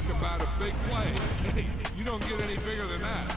talk about a big play. Hey, you don't get any bigger than that.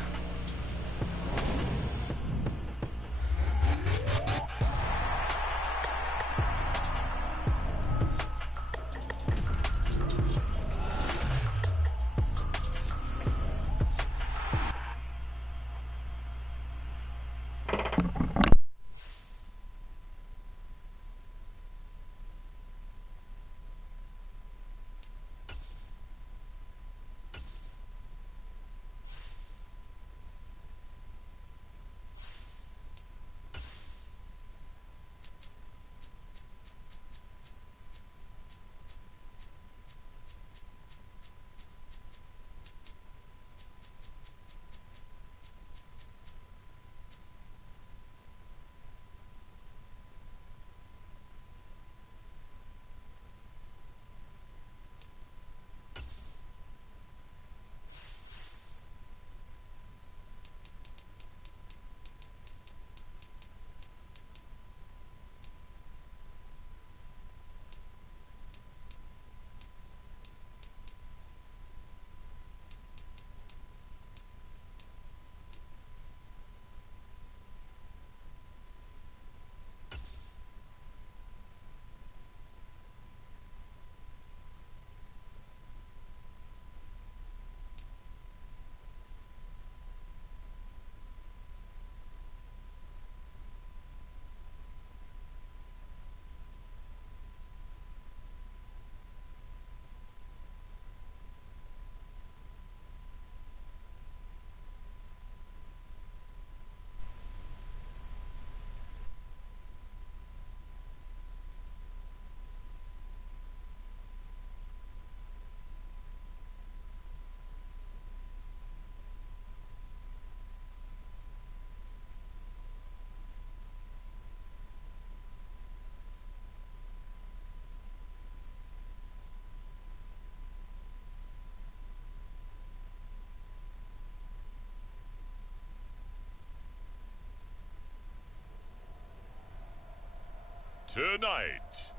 Tonight,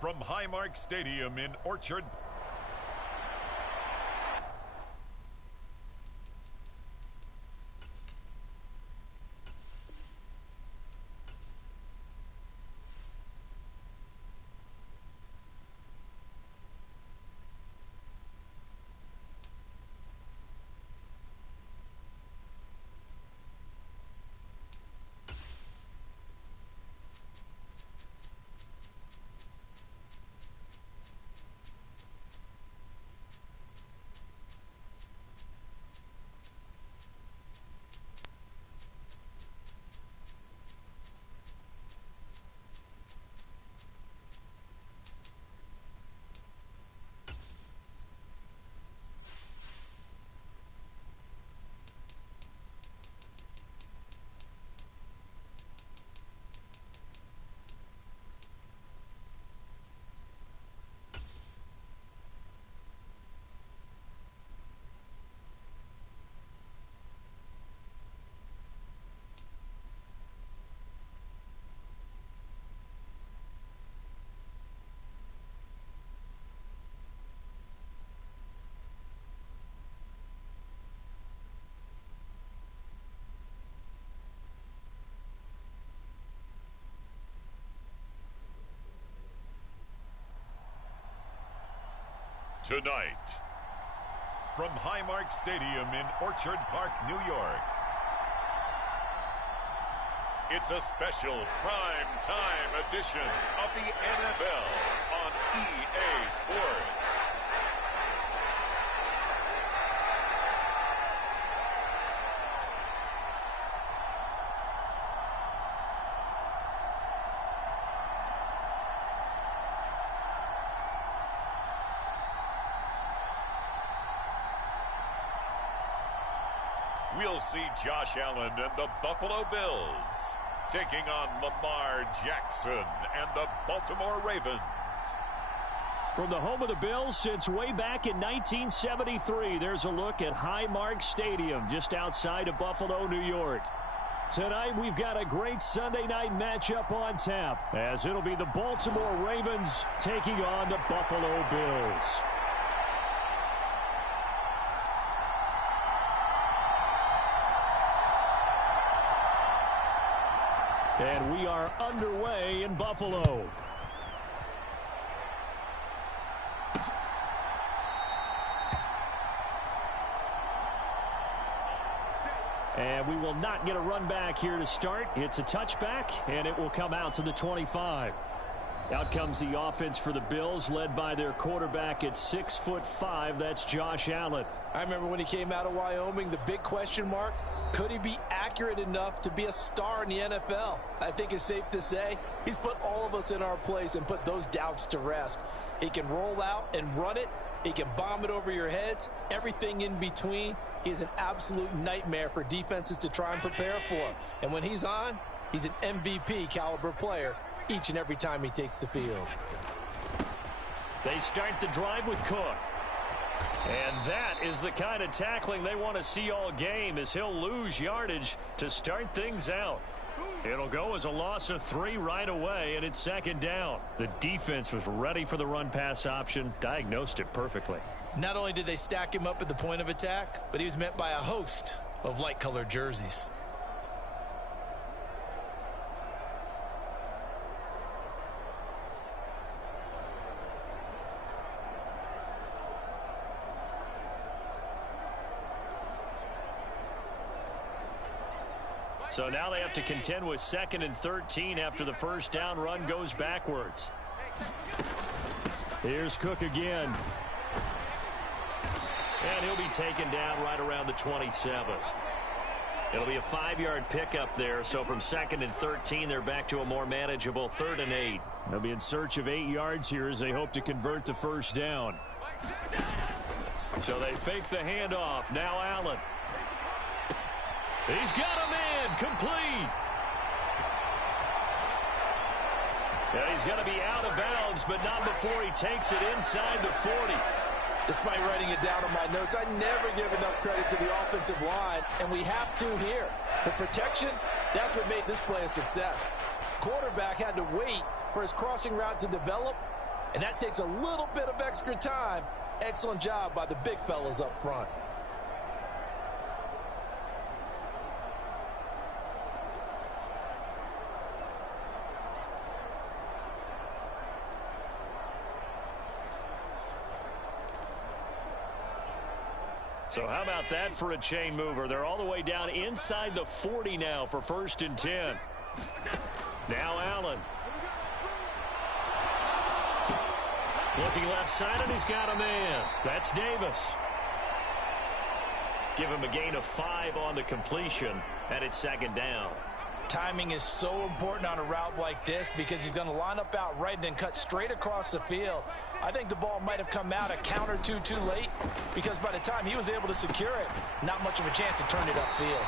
from Highmark Stadium in Orchard. Tonight, from Highmark Stadium in Orchard Park, New York, it's a special prime-time edition of the NFL on EA Sports. We'll see Josh Allen and the Buffalo Bills taking on Lamar Jackson and the Baltimore Ravens. From the home of the Bills since way back in 1973, there's a look at Highmark Stadium just outside of Buffalo, New York. Tonight we've got a great Sunday night matchup on tap, as it'll be the Baltimore Ravens taking on the Buffalo Bills. And we are underway in Buffalo. And we will not get a run back here to start. It's a touchback, and it will come out to the 25. Out comes the offense for the Bills, led by their quarterback at 6'5". That's Josh Allen. I remember when he came out of Wyoming, the big question mark, could he be accurate enough to be a star in the NFL? I think it's safe to say he's put all of us in our place and put those doubts to rest. He can roll out and run it. He can bomb it over your heads. Everything in between. He is an absolute nightmare for defenses to try and prepare for. And when he's on, he's an MVP caliber player each and every time he takes the field. They start the drive with Cook. And that is the kind of tackling they want to see all game, as he'll lose yardage to start things out. It'll go as a loss of 3 right away, and it's second down. The defense was ready for the run-pass option, diagnosed it perfectly. Not only did they stack him up at the point of attack, but he was met by a host of light-colored jerseys. So now they have to contend with 2nd and 13 after the first down run goes backwards. Here's Cook again. And he'll be taken down right around the 27. It'll be a 5-yard pickup there. So from 2nd and 13, they're back to a more manageable 3rd and 8. They'll be in search of 8 yards here as they hope to convert the first down. So they fake the handoff. Now Allen. He's got a man complete. And he's going to be out of bounds, but not before he takes it inside the 40. Despite writing it down on my notes, I never give enough credit to the offensive line, and we have to here. The protection, that's what made this play a success. Quarterback had to wait for his crossing route to develop, and that takes a little bit of extra time. Excellent job by the big fellas up front. So how about that for a chain mover? They're all the way down inside the 40 now for 1st and 10. Now Allen. Looking left side, and he's got a man. That's Davis. Give him a gain of 5 on the completion, and it's 2nd down. Timing is so important on a route like this because he's going to line up out right and then cut straight across the field. I think the ball might have come out a count or two too late because by the time he was able to secure it, not much of a chance to turn it upfield.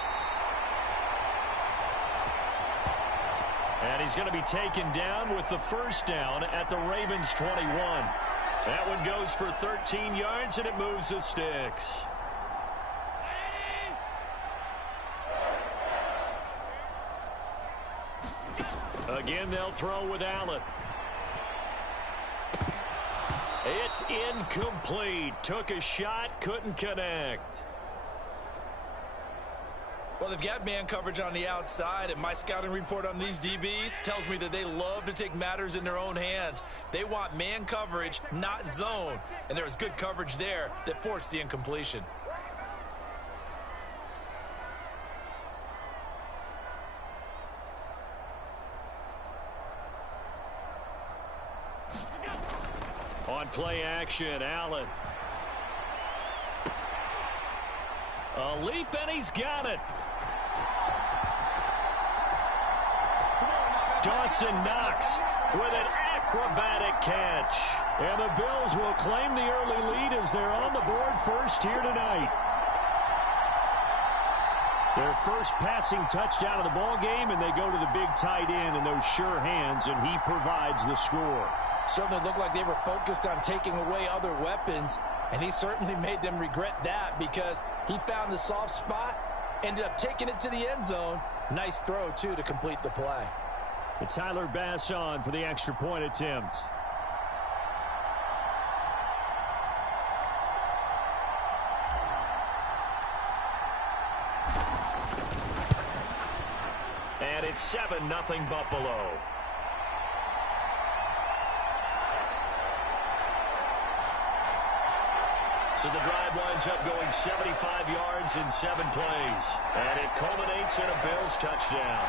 And he's going to be taken down with the first down at the Ravens 21. That one goes for 13 yards, and it moves the sticks. Again, they'll throw with Allen. It's incomplete. Took a shot, couldn't connect. Well, they've got man coverage on the outside, and my scouting report on these DBs tells me that they love to take matters in their own hands. They want man coverage, not zone, and there was good coverage there that forced the incompletion. On play action, Allen. A leap, and he's got it. Dawson Knox with an acrobatic catch. And the Bills will claim the early lead as they're on the board first here tonight. Their first passing touchdown of the ball game, and they go to the big tight end in those sure hands, and he provides the score. Certainly looked like they were focused on taking away other weapons, and he certainly made them regret that because he found the soft spot, ended up taking it to the end zone. Nice throw, too, to complete the play. And Tyler Bass on for the extra point attempt. It's 7-0 Buffalo. So the drive winds up going 75 yards in 7 plays. And it culminates in a Bills touchdown.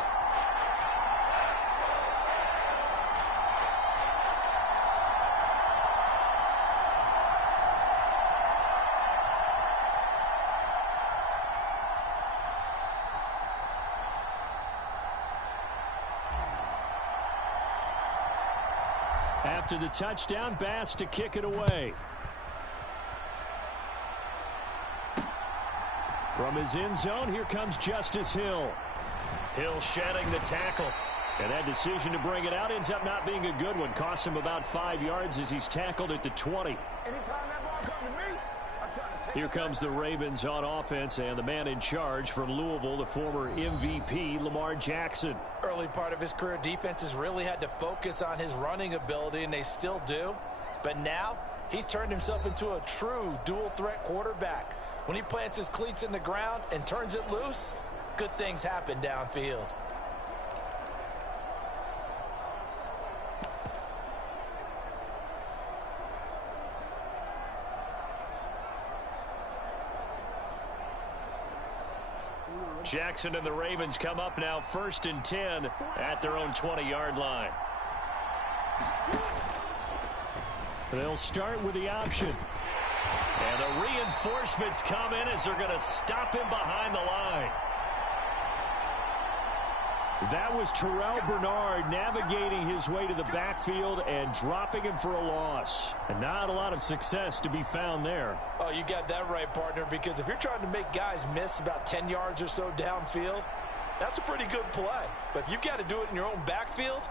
After the touchdown, Bass to kick it away. From his end zone, here comes Justice Hill. Hill shedding the tackle. And that decision to bring it out ends up not being a good one. Costs him about 5 yards as he's tackled at the 20. Here comes the Ravens on offense, and the man in charge from Louisville, the former MVP, Lamar Jackson. Early part of his career, defenses really had to focus on his running ability, and they still do. But now, he's turned himself into a true dual-threat quarterback. When he plants his cleats in the ground and turns it loose, good things happen downfield. Jackson and the Ravens come up now 1st and 10 at their own 20-yard line. They'll start with the option. And the reinforcements come in as they're going to stop him behind the line. That was Terrell Bernard navigating his way to the backfield and dropping him for a loss. And not a lot of success to be found there. Oh, you got that right, partner, because if you're trying to make guys miss about 10 yards or so downfield, that's a pretty good play. But if you've got to do it in your own backfield,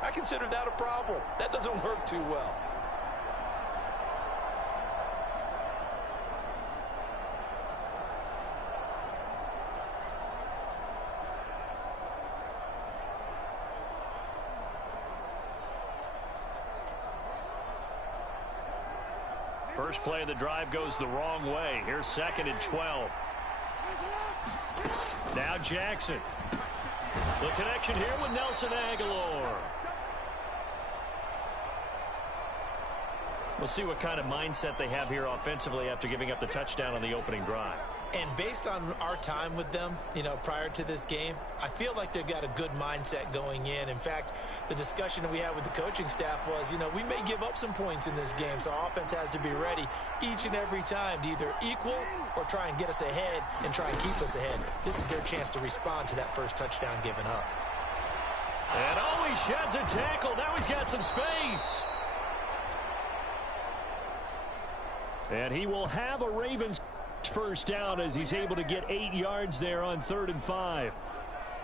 I consider that a problem. That doesn't work too well. First play of the drive goes the wrong way. Here's 2nd and 12. Now Jackson. The connection here with Nelson Aguilar. We'll see what kind of mindset they have here offensively after giving up the touchdown on the opening drive. And based on our time with them, prior to this game, I feel like they've got a good mindset going in. In fact, the discussion that we had with the coaching staff was, we may give up some points in this game, so our offense has to be ready each and every time to either equal or try and get us ahead and try and keep us ahead. This is their chance to respond to that first touchdown given up. And he sheds a tackle. Now he's got some space. And he will have a Ravens first down as he's able to get 8 yards there on 3rd and 5.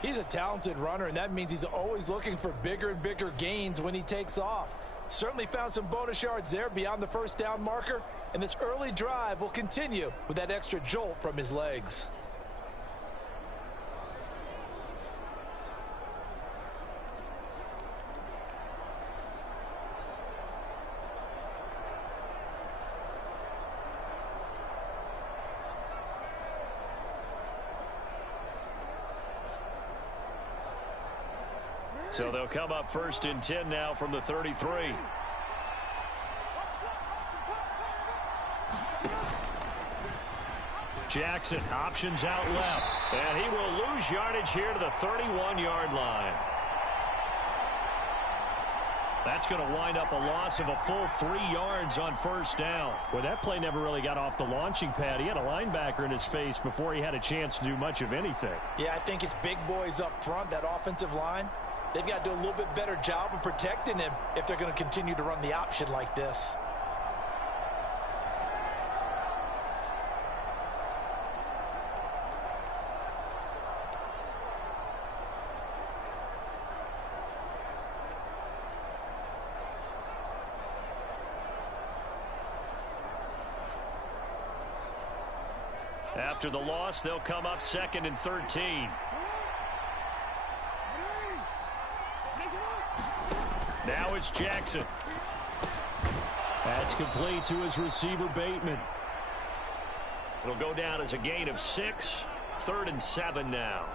He's a talented runner, and that means he's always looking for bigger and bigger gains when he takes off. Certainly found some bonus yards there beyond the first down marker, and this early drive will continue with that extra jolt from his legs. So they'll come up 1st and 10 now from the 33. Jackson options out left. And he will lose yardage here to the 31-yard line. That's going to wind up a loss of a full 3 yards on first down. Well, that play never really got off the launching pad. He had a linebacker in his face before he had a chance to do much of anything. Yeah, I think it's big boys up front, that offensive line. They've got to do a little bit better job of protecting him if they're going to continue to run the option like this. After the loss, they'll come up 2nd and 13. Now it's Jackson. That's complete to his receiver, Bateman. It'll go down as a gain of 6. 3rd and 7 now.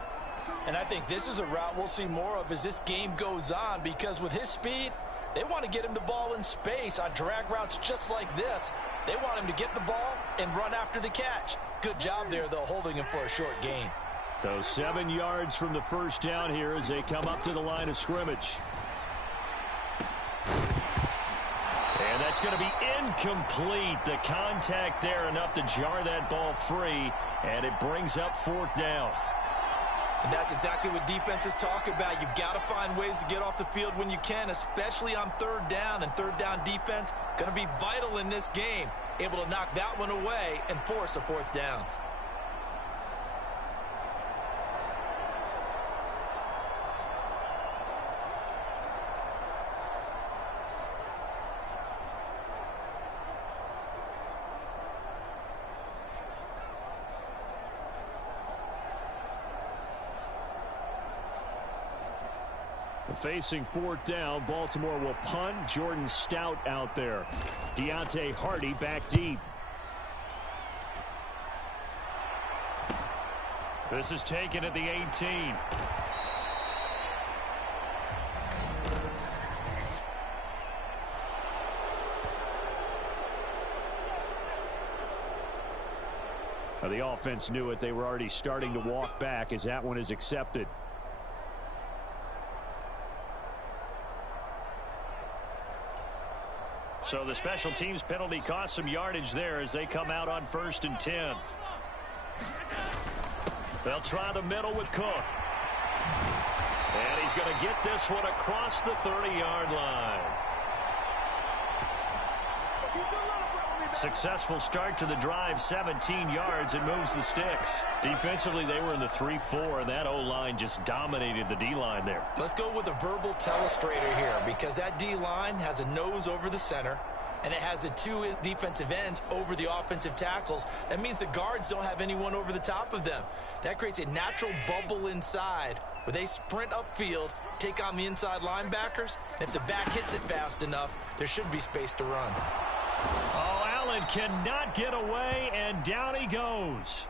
And I think this is a route we'll see more of as this game goes on, because with his speed, they want to get him the ball in space on drag routes just like this. They want him to get the ball and run after the catch. Good job there, though, holding him for a short gain. So 7 yards from the first down here as they come up to the line of scrimmage. And that's going to be incomplete. The contact there enough to jar that ball free, and it brings up 4th down. And that's exactly what defenses talk about. You've got to find ways to get off the field when you can, especially on 3rd down. And 3rd down defense going to be vital in this game. Able to knock that one away and force a 4th down. Facing 4th down, Baltimore will punt. Jordan Stout out there. Deontay Hardy back deep. This is taken at the 18. The offense knew it. They were already starting to walk back as that one is accepted. So the special teams penalty cost some yardage there as they come out on 1st and 10. They'll try the middle with Cook. And he's going to get this one across the 30-yard line. Successful start to the drive, 17 yards, and moves the sticks. Defensively, they were in the 3-4, and that O-line just dominated the D-line there. Let's go with a verbal telestrator here, because that D-line has a nose over the center, and it has a 2 defensive ends over the offensive tackles. That means the guards don't have anyone over the top of them. That creates a natural bubble inside where they sprint upfield, take on the inside linebackers, and if the back hits it fast enough, there should be space to run. Oh, Allen cannot get away, and down he goes.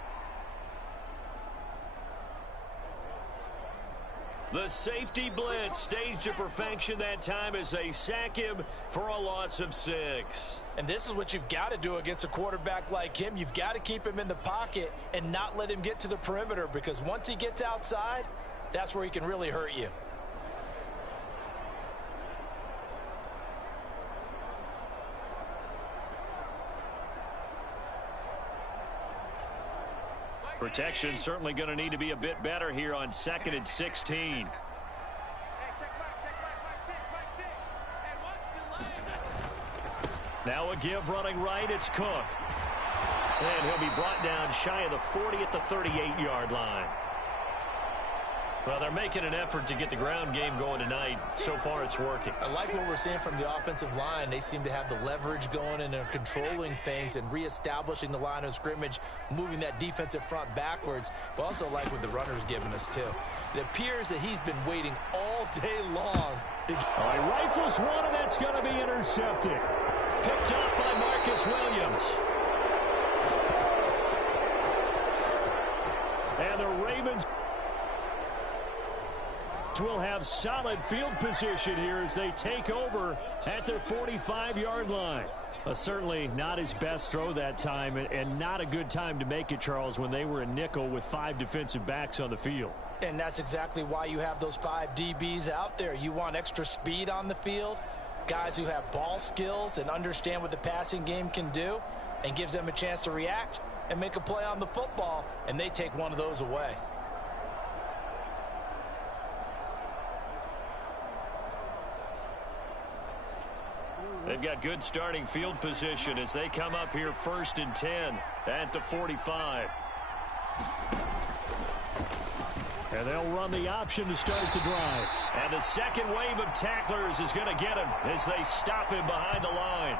The safety blitz staged to perfection that time as they sack him for a loss of 6. And this is what you've got to do against a quarterback like him. You've got to keep him in the pocket and not let him get to the perimeter, because once he gets outside, that's where he can really hurt you. Protection certainly going to need to be a bit better here on 2nd and 16. Now a give running right. It's Cook. And he'll be brought down shy of the 40 at the 38-yard line. Well, they're making an effort to get the ground game going tonight. So far, it's working. I like what we're seeing from the offensive line. They seem to have the leverage going, and they're controlling things and reestablishing the line of scrimmage, moving that defensive front backwards. But also like what the runner's giving us, too. It appears that he's been waiting all day long. All right, rifles one, and that's going to be intercepted. Picked up by Marcus Williams. And the Ravens will have solid field position here as they take over at their 45-yard line. Certainly not his best throw that time, and not a good time to make it, Charles, when they were in nickel with 5 defensive backs on the field. And that's exactly why you have those 5 DBs out there. You want extra speed on the field, guys who have ball skills and understand what the passing game can do, and gives them a chance to react and make a play on the football, and they take one of those away. They've got good starting field position as they come up here 1st and 10 at the 45. And they'll run the option to start the drive. And the second wave of tacklers is going to get him as they stop him behind the line.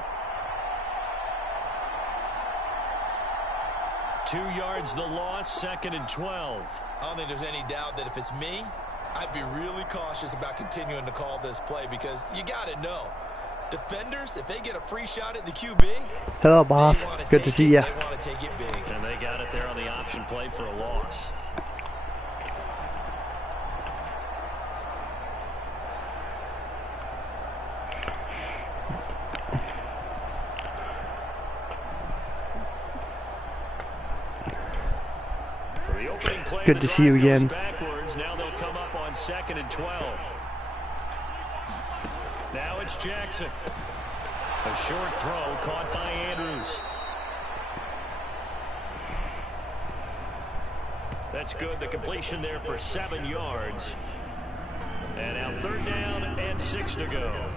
2 yards the loss, 2nd and 12. I don't think there's any doubt that if it's me, I'd be really cautious about continuing to call this play, because you got to know, defenders, if they get a free shot at the QB, hello, boss. Good to see you. They want to take it big. And they got it there on the option play for a loss. play Good to see you again. Backwards. Now they'll come up on 2nd and 12. Now it's Jackson. A short throw caught by Andrews. That's good. The completion there for 7 yards. And now 3rd down and 6 to go.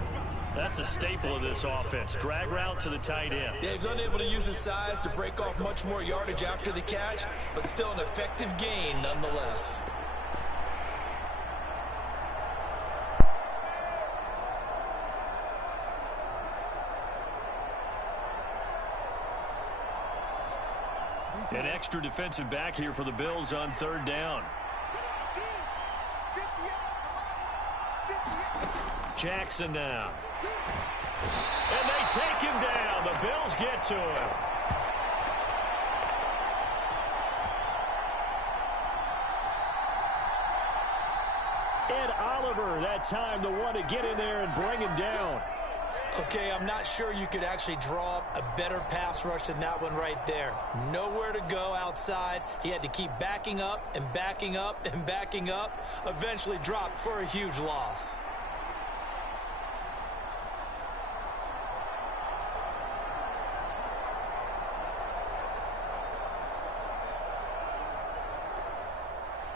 That's a staple of this offense. Drag route to the tight end. Yeah, he's unable to use his size to break off much more yardage after the catch, but still an effective gain nonetheless. An extra defensive back here for the Bills on 3rd down. Jackson now. And they take him down. The Bills get to him. Ed Oliver, that time, the one to get in there and bring him down. Okay, I'm not sure you could actually draw up a better pass rush than that one right there. Nowhere to go outside. He had to keep backing up and backing up and backing up. Eventually dropped for a huge loss.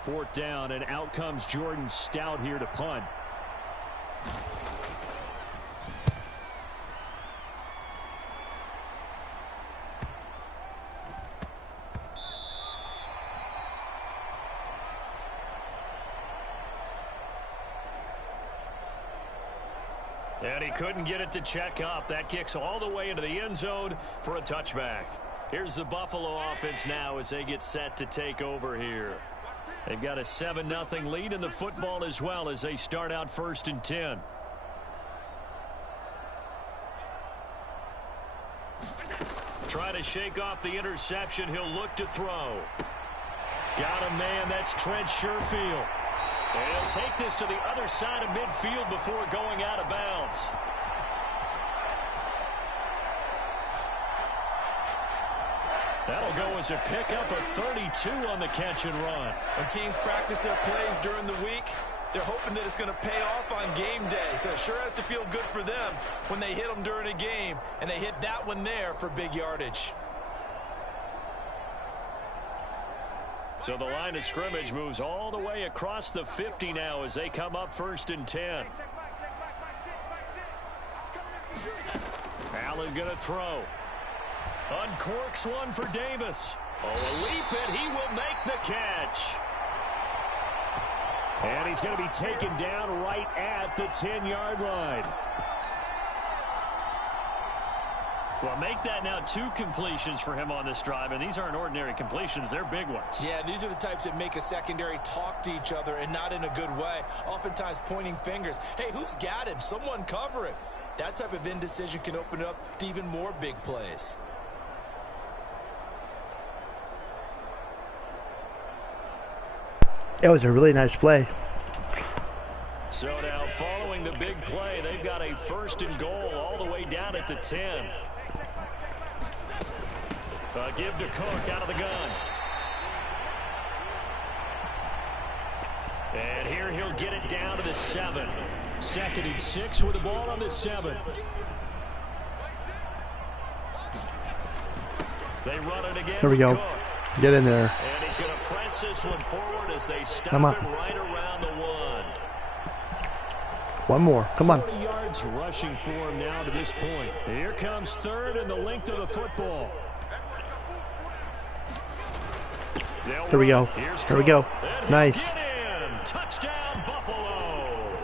Fourth down, and out comes Jordan Stout here to punt. And he couldn't get it to check up. That kicks all the way into the end zone for a touchback. Here's the Buffalo offense now as they get set to take over here. They've got a 7-0 lead in the football as well as they start out 1st and 10. Try to shake off the interception. He'll look to throw. Got him, man. That's Trent Sherfield. And he'll take this to the other side of midfield before going out of bounds. That'll go as a pickup of 32 on the catch and run. When teams practice their plays during the week, they're hoping that it's going to pay off on game day. So it sure has to feel good for them when they hit them during a game, and they hit that one there for big yardage. So the line of scrimmage moves all the way across the 50 now as they come up 1st and 10. Allen going to throw. Uncorks one for Davis. Oh, a leap, and he will make the catch. And he's going to be taken down right at the 10-yard line. Well, make that now 2 completions for him on this drive, and these aren't ordinary completions. They're big ones. Yeah, these are the types that make a secondary talk to each other and not in a good way, oftentimes pointing fingers. Hey, who's got him? Someone cover it. That type of indecision can open it up to even more big plays. It was a really nice play. So now following the big play, they've got a 1st and goal all the way down at the 10. Give to Cook out of the gun. And here he'll get it down to the 7. 2nd and 6 with the ball on the 7. They run it again. Here we go. Cook. Get in there. And he's going to press this one forward as they stop Come on. him right around the 1. One more. Come on. 40 yards rushing for him now to this point. Here comes 3rd and the length of the football. Here we go. Here we go. Nice. Touchdown, Buffalo.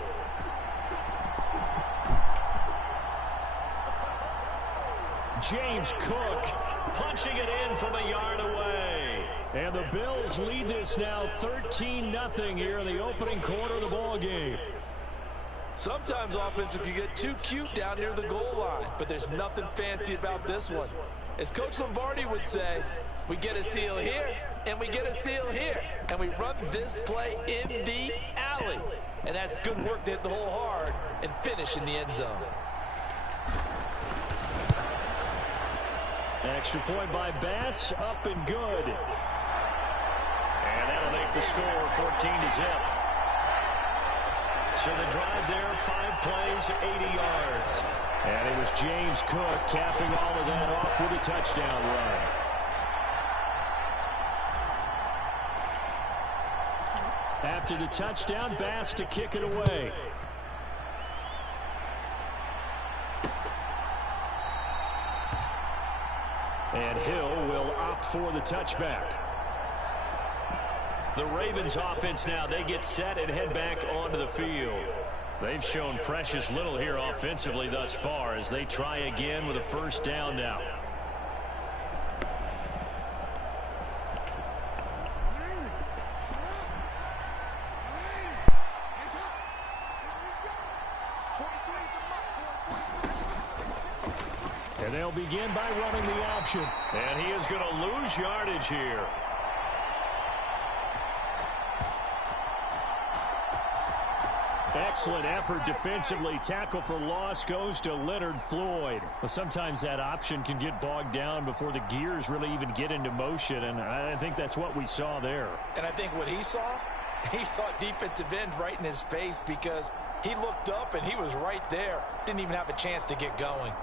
James Cook punching it in from a yard away. And the Bills lead this now 13-0 here in the opening quarter of the ball game. Sometimes offenses can get too cute down near the goal line, but there's nothing fancy about this one. As Coach Lombardi would say, we get a seal here, and we get a seal here, and we run this play in the alley. And that's good work to hit the hole hard and finish in the end zone. Extra point by Bass, up and good. And that'll make make the score 14-0. So the drive there, 5 plays, 80 yards. And it was James Cook capping all of that off with a touchdown run. After the touchdown, Bass to kick it away. And Hill will opt for the touchback. The Ravens offense now, they get set and head back onto the field. They've shown precious little here offensively thus far as they try again with a first down now. And they'll begin by running the option. And he is going to lose yardage here. Excellent effort defensively. Tackle for loss goes to Leonard Floyd. Well, sometimes that option can get bogged down before the gears really even get into motion, and I think that's what we saw there. And I think what he saw defensive end right in his face because he looked up and he was right there. Didn't even have a chance to get going.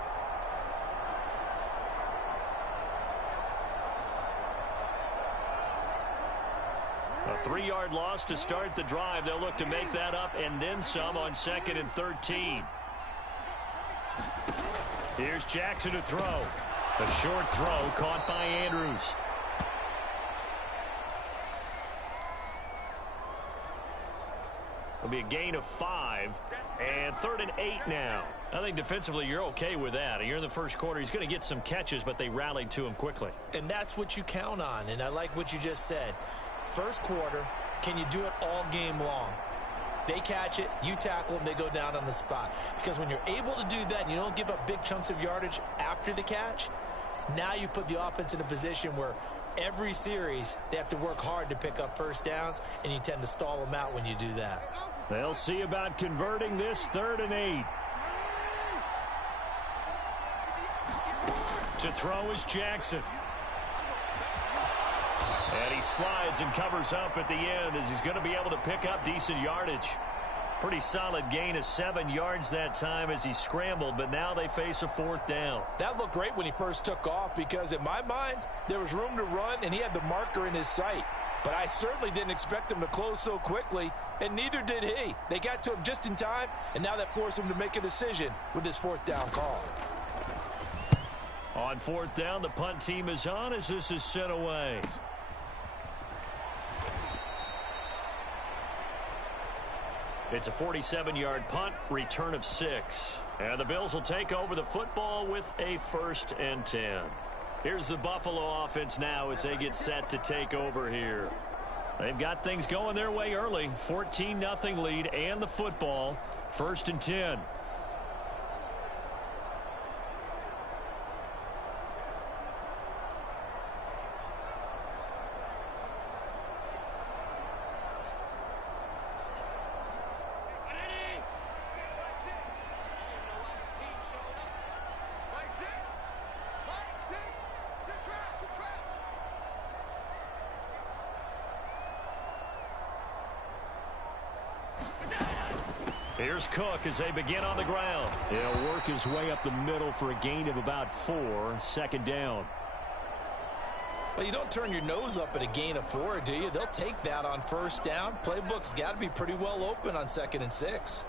A 3-yard loss to start the drive. They'll look to make that up and then some on 2nd and 13. Here's Jackson to throw. A short throw caught by Andrews. It'll be a gain of 5 and 3rd and 8 now. I think defensively you're okay with that. You're in the first quarter. He's going to get some catches, but they rallied to him quickly. And that's what you count on, and I like what you just said. First quarter, can you do it all game long? They catch it, you tackle them, they go down on the spot. Because when you're able to do that and you don't give up big chunks of yardage after the catch, now you put the offense in a position where every series they have to work hard to pick up first downs, and you tend to stall them out when you do that. They'll see about converting this 3rd and 8. To throw is Jackson. And he slides and covers up at the end as he's going to be able to pick up decent yardage. Pretty solid gain of 7 yards that time as he scrambled, but now they face a 4th down. That looked great when he first took off because in my mind, there was room to run and he had the marker in his sight. But I certainly didn't expect him to close so quickly, and neither did he. They got to him just in time, and now that forced him to make a decision with his 4th down call. On 4th down, the punt team is on as this is sent away. It's a 47-yard punt, return of 6. And the Bills will take over the football with a 1st and 10. Here's the Buffalo offense now as they get set to take over here. They've got things going their way early. 14-0 lead and the football. 1st and 10. Here's Cook as they begin on the ground. He'll work his way up the middle for a gain of about 4. 2nd down. Well, you don't turn your nose up at a gain of 4, do you? They'll take that on 1st down. Playbook's got to be pretty well open on 2nd and 6.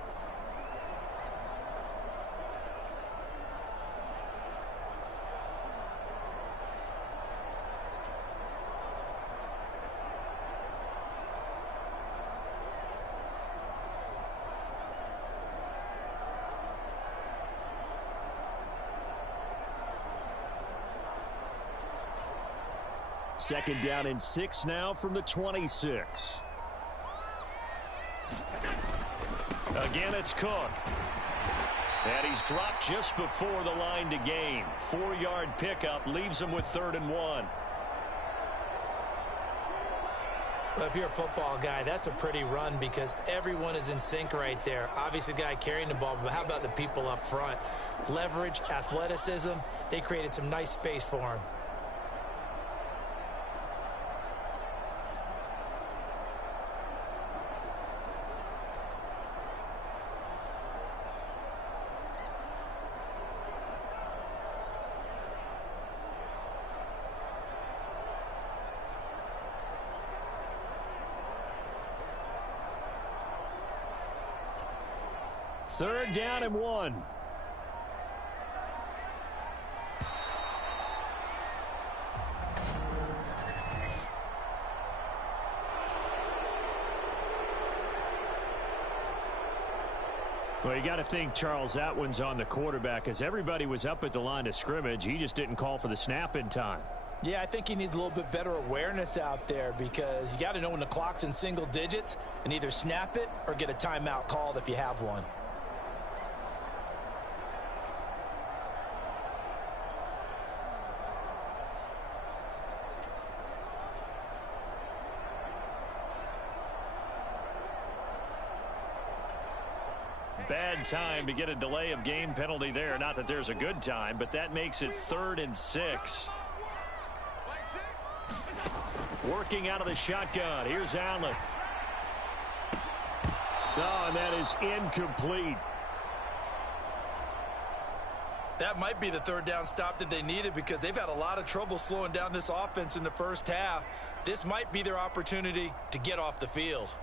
Second down and 6 now from the 26. Again, it's Cook. And he's dropped just before the line to gain. 4-yard pickup leaves him with 3rd and 1. Well, if you're a football guy, that's a pretty run because everyone is in sync right there. Obviously, the guy carrying the ball, but how about the people up front? Leverage, athleticism, they created some nice space for him. 3rd down and 1. Well, you got to think, Charles, that one's on the quarterback as everybody was up at the line of scrimmage. He just didn't call for the snap in time. Yeah, I think he needs a little bit better awareness out there because you got to know when the clock's in single digits and either snap it or get a timeout called if you have one. Bad time to get a delay of game penalty there. Not that there's a good time, but that makes it 3rd and 6. Working out of the shotgun. Here's Allen. Oh, and that is incomplete. That might be the 3rd down stop that they needed because they've had a lot of trouble slowing down this offense in the first half. This might be their opportunity to get off the field.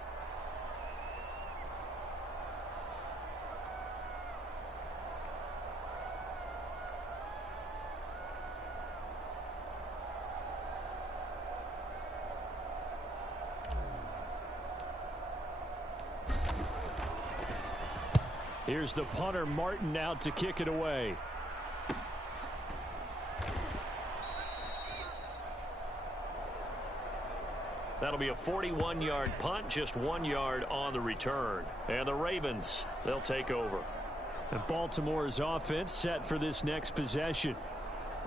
Here's the punter, Martin, out to kick it away. That'll be a 41-yard punt, just 1 yard on the return. And the Ravens, they'll take over. And Baltimore's offense set for this next possession.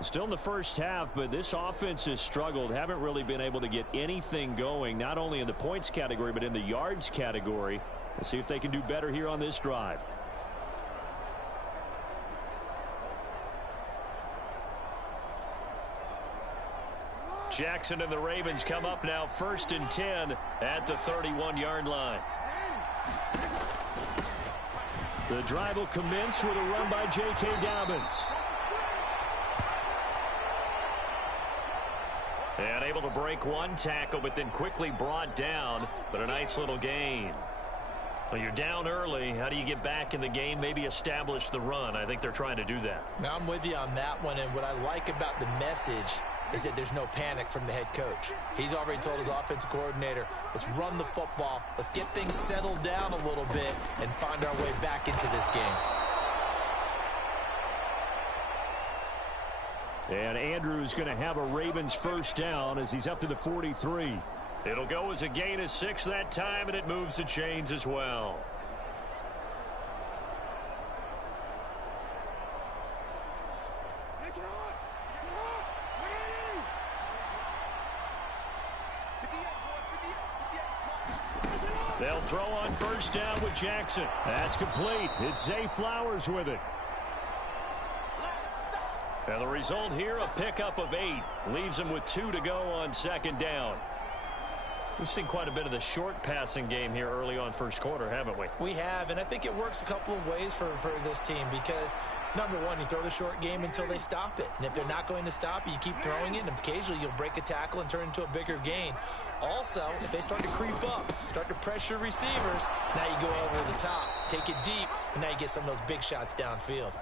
Still in the first half, but this offense has struggled. Haven't really been able to get anything going, not only in the points category, but in the yards category. Let's see if they can do better here on this drive. Jackson and the Ravens come up now 1st and 10 at the 31-yard line. The drive will commence with a run by J.K. Dobbins. And able to break one tackle, but then quickly brought down. But a nice little gain. Well, you're down early. How do you get back in the game? Maybe establish the run. I think they're trying to do that. Now, I'm with you on that one, and what I like about the message is that there's no panic from the head coach. He's already told his offensive coordinator, let's run the football, let's get things settled down a little bit and find our way back into this game. And Andrews going to have a Ravens 1st down as he's up to the 43. It'll go as a gain of 6 that time, and it moves the chains as well. They'll throw on 1st down with Jackson. That's complete. It's Zay Flowers with it. And the result here, a pickup of 8. Leaves them with 2 to go on 2nd down. We've seen quite a bit of the short passing game here early on first quarter, haven't we? We have, and I think it works a couple of ways for this team because, number one, you throw the short game until they stop it. And if they're not going to stop it, you keep throwing it, and occasionally you'll break a tackle and turn into a bigger gain. Also, if they start to creep up, start to pressure receivers, now you go over the top, take it deep, and now you get some of those big shots downfield.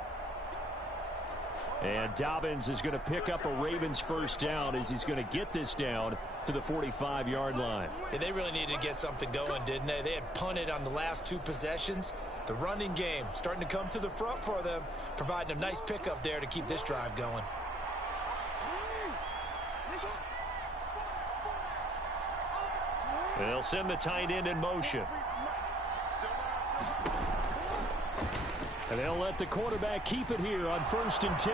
And Dobbins is going to pick up a Ravens 1st down as he's going to get this down to the 45-yard line. Yeah, they really needed to get something going, didn't they? They had punted on the last 2 possessions. The running game starting to come to the front for them, providing a nice pickup there to keep this drive going. They'll send the tight end in motion. And they'll let the quarterback keep it here on 1st and 10.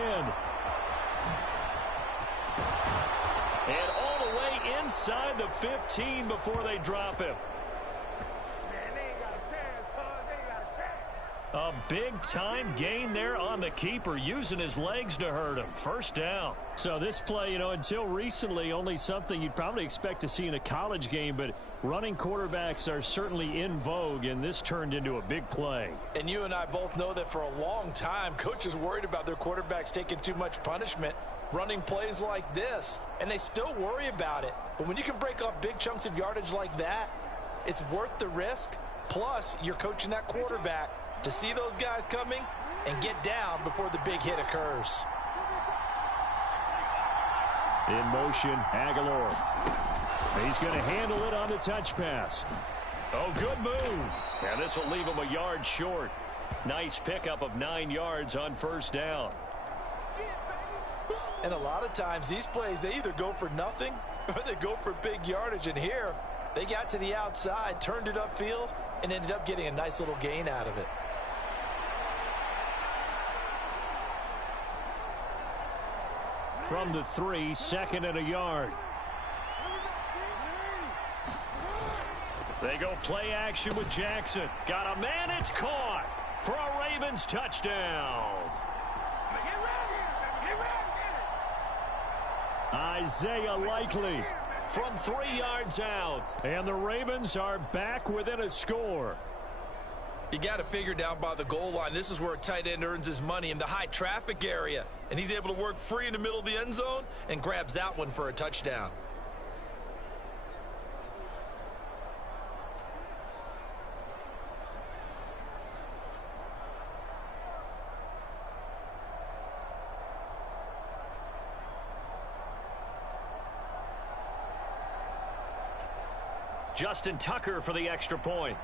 And all the way inside the 15 before they drop him. A big-time gain there on the keeper, using his legs to hurt him. 1st down. So this play, until recently, only something you'd probably expect to see in a college game, but running quarterbacks are certainly in vogue, and this turned into a big play. And you and I both know that for a long time, coaches worried about their quarterbacks taking too much punishment, running plays like this, and they still worry about it. But when you can break off big chunks of yardage like that, it's worth the risk. Plus, you're coaching that quarterback to see those guys coming and get down before the big hit occurs. In motion, Aguilar. He's going to handle it on the touch pass. Oh, good move. And this will leave him a yard short. Nice pickup of 9 yards on first down. And a lot of times these plays, they either go for nothing or they go for big yardage. And here, they got to the outside, turned it upfield, and ended up getting a nice little gain out of it. From the 3, 2nd and a yard. They go play action with Jackson. Got a man, it's caught for a Ravens touchdown. Isaiah Likely from 3 yards out. And the Ravens are back within a score. You got to figure down by the goal line. This is where a tight end earns his money, in the high traffic area. And he's able to work free in the middle of the end zone and grabs that one for a touchdown. Justin Tucker for the extra point.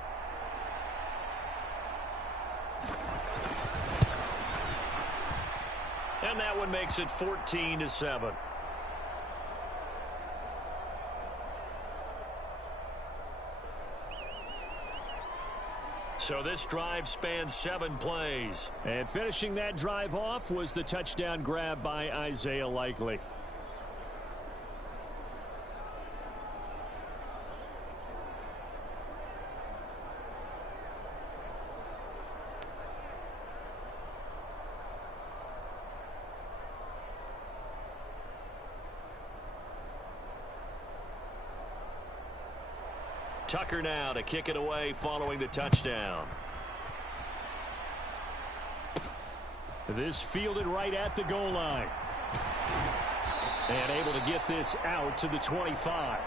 And that one makes it 14-7. So this drive spans 7 plays. And finishing that drive off was the touchdown grab by Isaiah Likely. Tucker now to kick it away following the touchdown. This fielded right at the goal line. And able to get this out to the 25.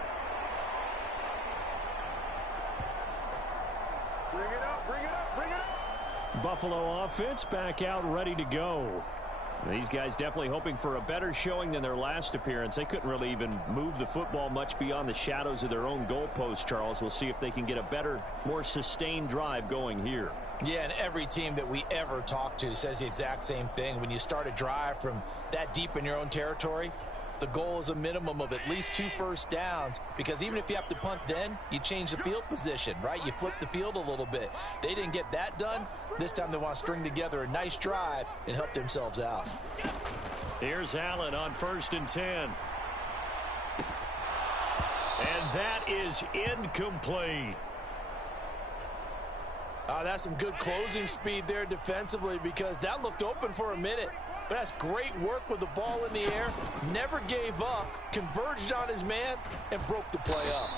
Bring it up, bring it up, bring it up. Buffalo offense back out ready to go. These guys definitely hoping for a better showing than their last appearance. They couldn't really even move the football much beyond the shadows of their own goalpost, Charles. We'll see if they can get a better, more sustained drive going here. Yeah, and every team that we ever talk to says the exact same thing. When you start a drive from that deep in your own territory, the goal is a minimum of at least 2 first downs, because even if you have to punt then, you change the field position, right? You flip the field a little bit. They didn't get that done. This time they want to string together a nice drive and help themselves out. Here's Allen on 1st and 10. And that is incomplete. That's some good closing speed there defensively, because that looked open for a minute. But that's great work with the ball in the air. Never gave up, converged on his man, and broke the play up.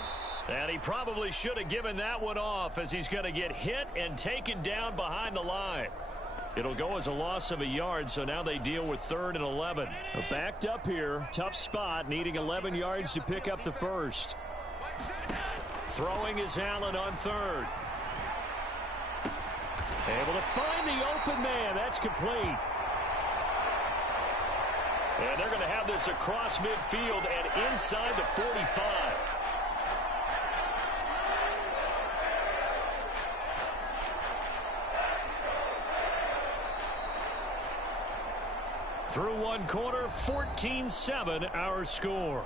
And he probably should have given that one off, as he's going to get hit and taken down behind the line. It'll go as a loss of a yard, so now they deal with 3rd and 11. Backed up here, tough spot, needing 11 yards to pick up the first. Throwing is Allen on 3rd. Able to find the open man. That's complete. And they're going to have this across midfield and inside the 45. Through 1 quarter, 14-7 our score.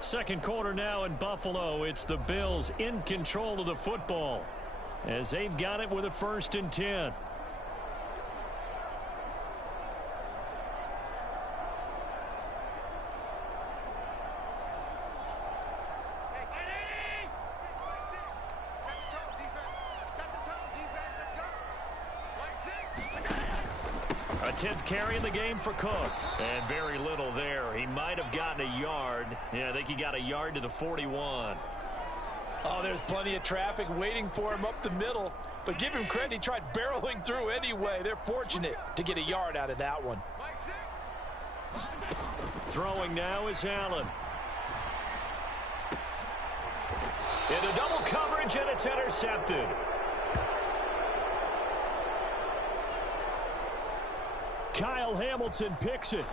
Second quarter now in Buffalo. It's the Bills in control of the football as they've got it with a 1st and 10. A 10th carry in the game for Cook. And very little there. He might have gotten a yard. Yeah, I think he got a yard to the 41. Oh, there's plenty of traffic waiting for him up the middle. But give him credit, he tried barreling through anyway. They're fortunate to get a yard out of that one. Throwing now is Allen. Into double coverage, coverage, and it's intercepted. Kyle Hamilton picks it.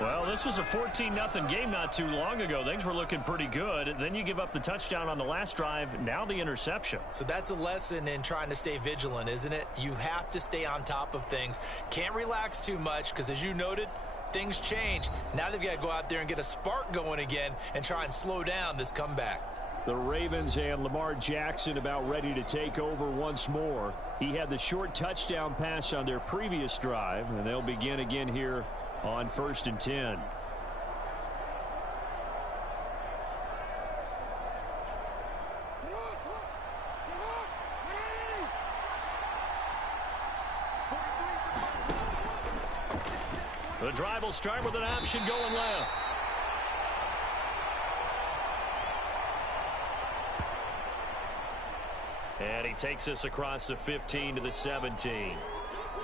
Well, this was a 14-0 game not too long ago. Things were looking pretty good. Then you give up the touchdown on the last drive. Now the interception. So that's a lesson in trying to stay vigilant, isn't it? You have to stay on top of things. Can't relax too much because, as you noted, things change. Now they've got to go out there and get a spark going again and try and slow down this comeback. The Ravens and Lamar Jackson about ready to take over once more. He had the short touchdown pass on their previous drive, and they'll begin again here on 1st and 10. The drive will start with an option going left. And he takes us across the 15 to the 17.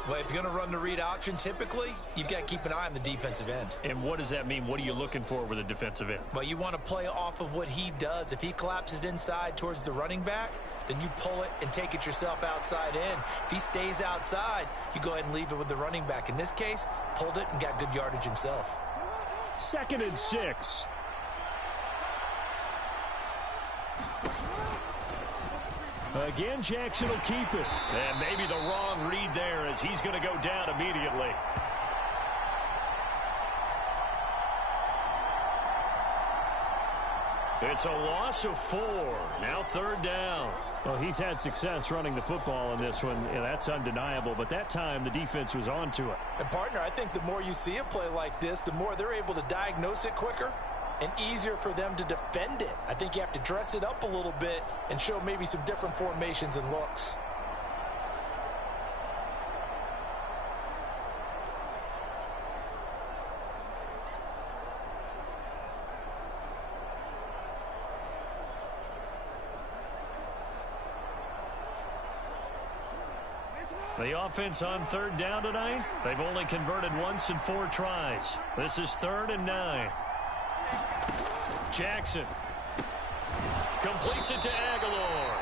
Well, if you're going to run the read option, typically, you've got to keep an eye on the defensive end. And what does that mean? What are you looking for with a defensive end? Well, you want to play off of what he does. If he collapses inside towards the running back, then you pull it and take it yourself outside in. If he stays outside, you go ahead and leave it with the running back. In this case, pulled it and got good yardage himself. 2nd and 6. Again, Jackson will keep it. And maybe the wrong read there as he's going to go down immediately. It's a loss of 4. Now 3rd down. Well, he's had success running the football in this one. Yeah, that's undeniable. But that time, the defense was onto it. And, partner, I think the more you see a play like this, the more they're able to diagnose it quicker and easier for them to defend it. I think you have to dress it up a little bit and show maybe some different formations and looks. The offense on 3rd down tonight, they've only converted once in 4 tries. This is 3rd and 9. Jackson completes it to Aguilar.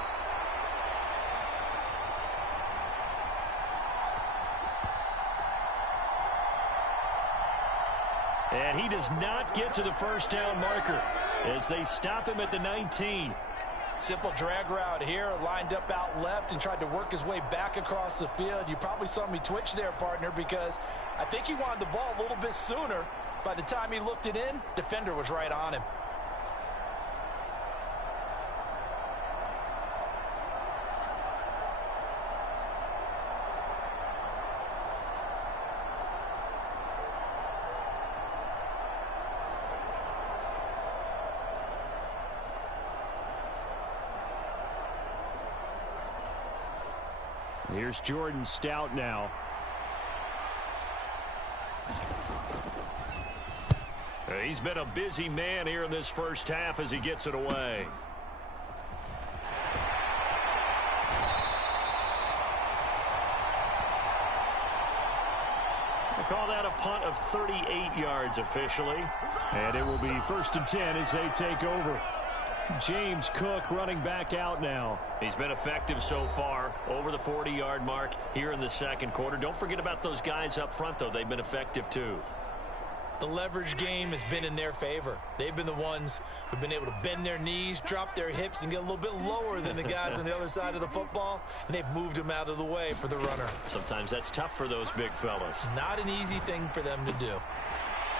And he does not get to the 1st down marker as they stop him at the 19. Simple drag route here, lined up out left and tried to work his way back across the field. You probably saw me twitch there, partner, because I think he wanted the ball a little bit sooner. By the time he looked it in, defender was right on him. Here's Jordan Stout now. He's been a busy man here in this first half as he gets it away. We'll call that a punt of 38 yards officially. And it will be 1st and 10 as they take over. James Cook running back out now. He's been effective so far, over the 40-yard mark here in the 2nd quarter. Don't forget about those guys up front, though. They've been effective, too. The leverage game has been in their favor. They've been the ones who've been able to bend their knees, drop their hips, and get a little bit lower than the guys on the other side of the football, and they've moved them out of the way for the runner. Sometimes that's tough for those big fellas. Not an easy thing for them to do.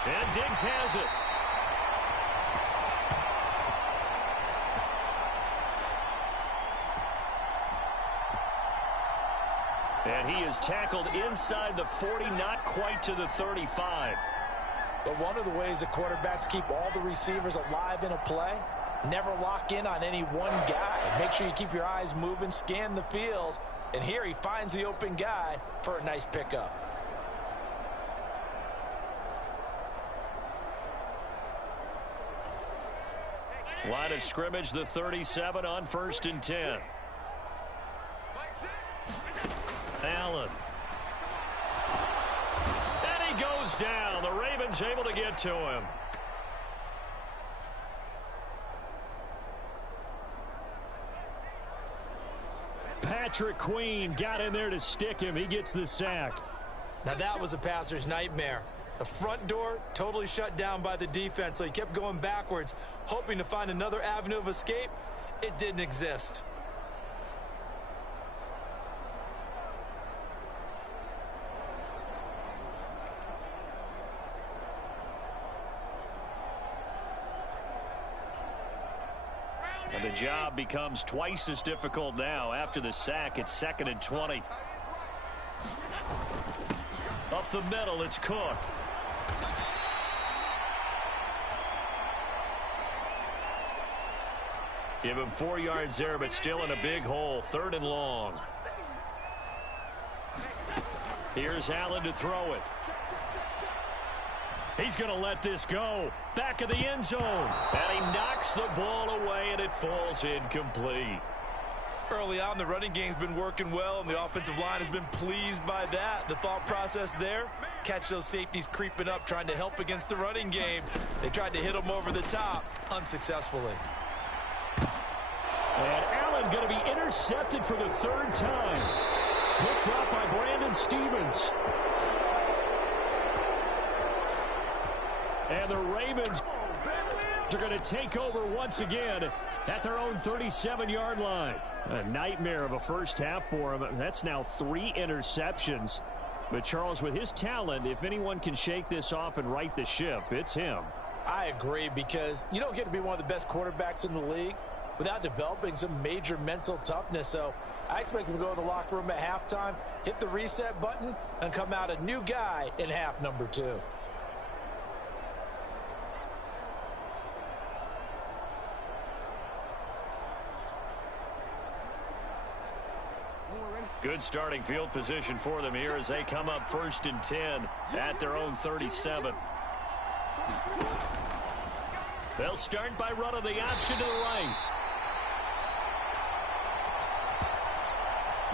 And Diggs has it. And he is tackled inside the 40, not quite to the 35. But one of the ways the quarterbacks keep all the receivers alive in a play, never lock in on any one guy. Make sure you keep your eyes moving, scan the field. And here he finds the open guy for a nice pickup. Line of scrimmage, the 37 on 1st and 10. Allen. And he goes down. The Ravens able to get to him. Patrick Queen got in there to stick him. He gets the sack. Now that was a passer's nightmare. The front door totally shut down by the defense, so he kept going backwards, hoping to find another avenue of escape. It didn't exist. And the job becomes twice as difficult now. After the sack, it's 2nd and 20. Up the middle, it's Cook. Give him 4 yards there, but still in a big hole. 3rd and long. Here's Allen to throw it. He's going to let this go. Back of the end zone. And he knocks the ball away, and it falls incomplete. Early on, the running game's been working well, and the offensive line has been pleased by that. The thought process there, catch those safeties creeping up, trying to help against the running game. They tried to hit them over the top, unsuccessfully. And Allen going to be intercepted for the 3rd time. Picked up by Brandon Stevens. And the Ravens are going to take over once again at their own 37-yard line. A nightmare of a first half for him. That's now 3 interceptions. But Charles, with his talent, if anyone can shake this off and right the ship, it's him. I agree, because you don't get to be one of the best quarterbacks in the league without developing some major mental toughness. So I expect him to go in the locker room at halftime, hit the reset button, and come out a new guy in half number 2. Good starting field position for them here as they come up 1st and 10 at their own 37. They'll start by running the option to the right.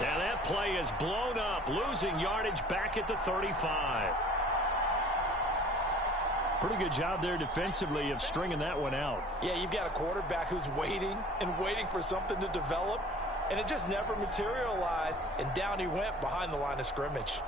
Now that play is blown up, losing yardage back at the 35. Pretty good job there defensively of stringing that one out. Yeah, you've got a quarterback who's waiting and waiting for something to develop, and it just never materialized, and down he went behind the line of scrimmage.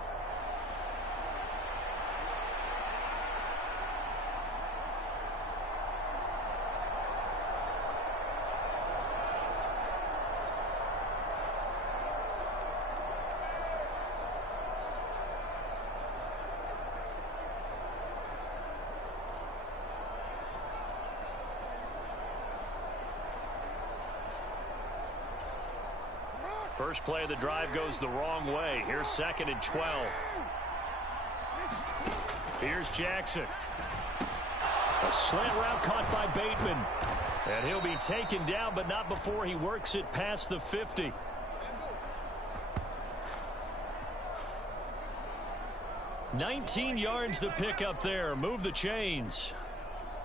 First play of the drive goes the wrong way. Here's 2nd and 12. Here's Jackson. A slant route caught by Bateman. And he'll be taken down, but not before he works it past the 50. "19 yards to pick up there. Move the chains."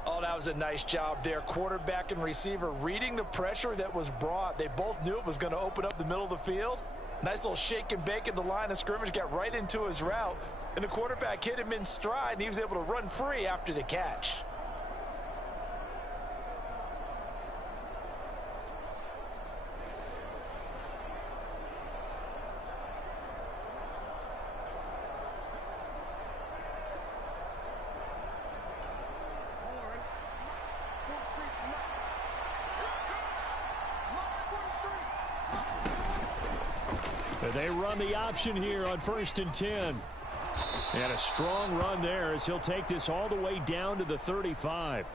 Oh, that was a nice job there. Quarterback and receiver reading the pressure that was brought. They both knew it was going to open up the middle of the field. Nice little shake and bake at the line of scrimmage, got right into his route. And the quarterback hit him in stride, and he was able to run free after the catch. They run the option here on 1st and 10. And a strong run there as he'll take this all the way down to the 35.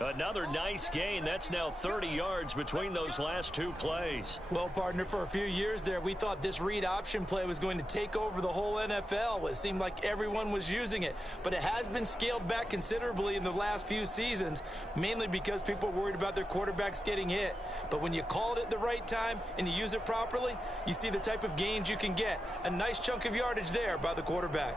Another nice gain. That's now 30 yards between those last 2 plays. Well, partner, for a few years there, we thought this read option play was going to take over the whole NFL. It seemed like everyone was using it. But it has been scaled back considerably in the last few seasons, mainly because people are worried about their quarterbacks getting hit. But when you call it at the right time and you use it properly, you see the type of gains you can get. A nice chunk of yardage there by the quarterback.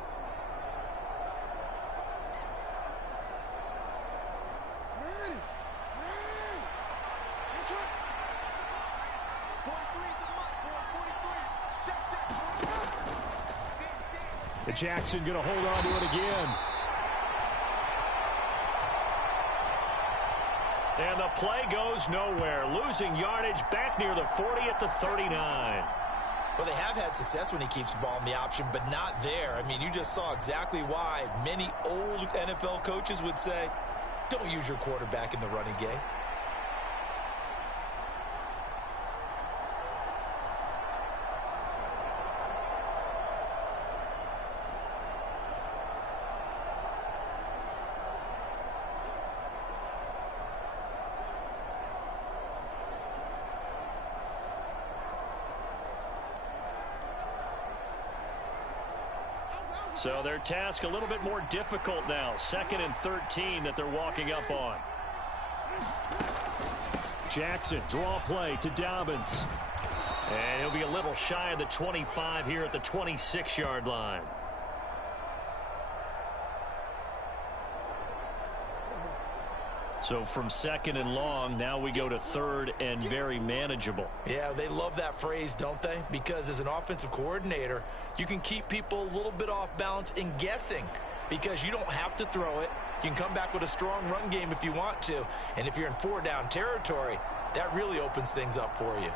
Jackson going to hold on to it again. And the play goes nowhere. Losing yardage back near the 40 at the 39. Well, they have had success when he keeps the ball in the option, but not there. I mean, you just saw exactly why many old NFL coaches would say, don't use your quarterback in the running game. So their task a little bit more difficult now. 2nd and 13 that they're walking up on. Jackson, draw play to Dobbins. And he'll be a little shy of the 25 here at the 26-yard line. So from 2nd and long, now we go to 3rd and very manageable. Yeah, they love that phrase, don't they? Because as an offensive coordinator, you can keep people a little bit off balance and guessing because you don't have to throw it. You can come back with a strong run game if you want to. And if you're in 4-down territory, that really opens things up for you.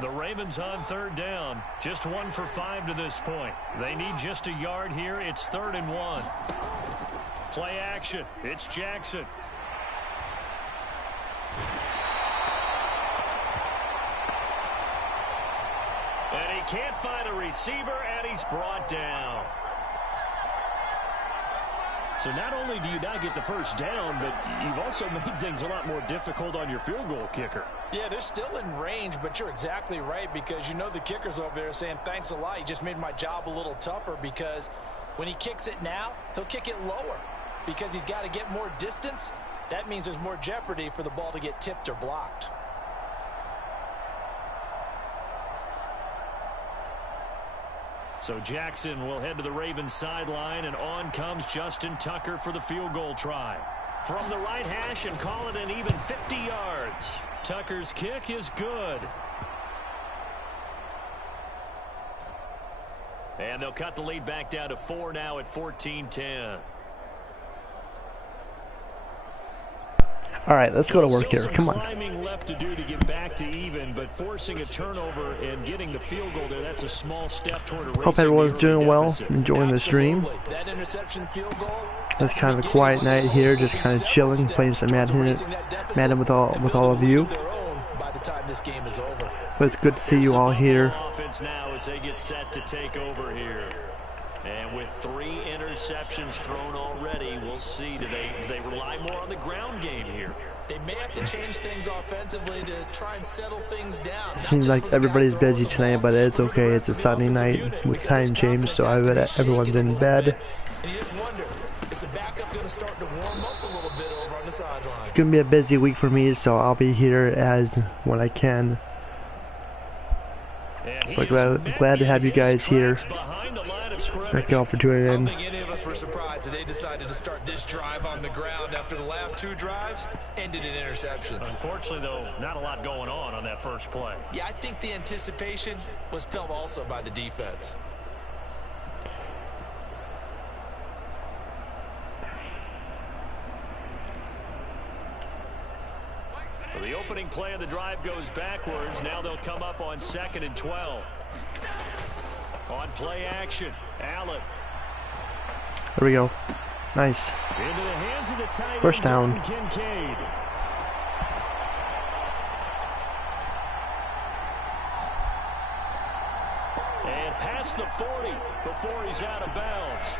The Ravens on 3rd down. Just 1 for 5 to this point. They need just a yard here. It's 3rd and 1. Play action. It's Jackson. And he can't find a receiver, and he's brought down. So not only do you not get the first down, but you've also made things a lot more difficult on your field goal kicker. Yeah, they're still in range, but you're exactly right because you know the kicker's over there saying, thanks a lot. You just made my job a little tougher because when he kicks it now, he'll kick it lower because he's got to get more distance. That means there's more jeopardy for the ball to get tipped or blocked. So Jackson will head to the Ravens sideline, and on comes Justin Tucker for the field goal try. From the right hash and call it an even 50 yards. Tucker's kick is good. And they'll cut the lead back down to 4 now at 14-10. All right, let's go to work here. Come on. Climbing left to do to get back to even, but forcing a turnover and getting the field goal there, that's a small step toward a Hope everyone's doing well, enjoying the stream. That interception field goal. It's kind of a quiet night here, just kind of chilling, playing some Madden with all of you. By the time this game is over. But it's good to see you all here. Offense now as they get set to take over here. And with 3 interceptions thrown already, we'll see. Do they rely more on the ground game here? They may have to change things offensively to try and settle things down. Seems like everybody's busy tonight, but it's okay. It's a Sunday night with time change, so I bet everyone's in bed. And you just wonder, is the backup going to start to warm up a little bit over on the sideline? It's going to be a busy week for me, so I'll be here as when I can. But glad to have you guys here. Thank you all for tuning in. I don't think any of us were surprised that they decided to start this drive on the ground after the last 2 drives ended in interceptions. Unfortunately, though, not a lot going on that first play. Yeah, I think the anticipation was felt also by the defense. So the opening play of the drive goes backwards. Now they'll come up on 2nd and 12. On play action, Allen. There we go. Nice. Into the hands of the tight end, first down. Kincaid. And past the 40 before he's out of bounds.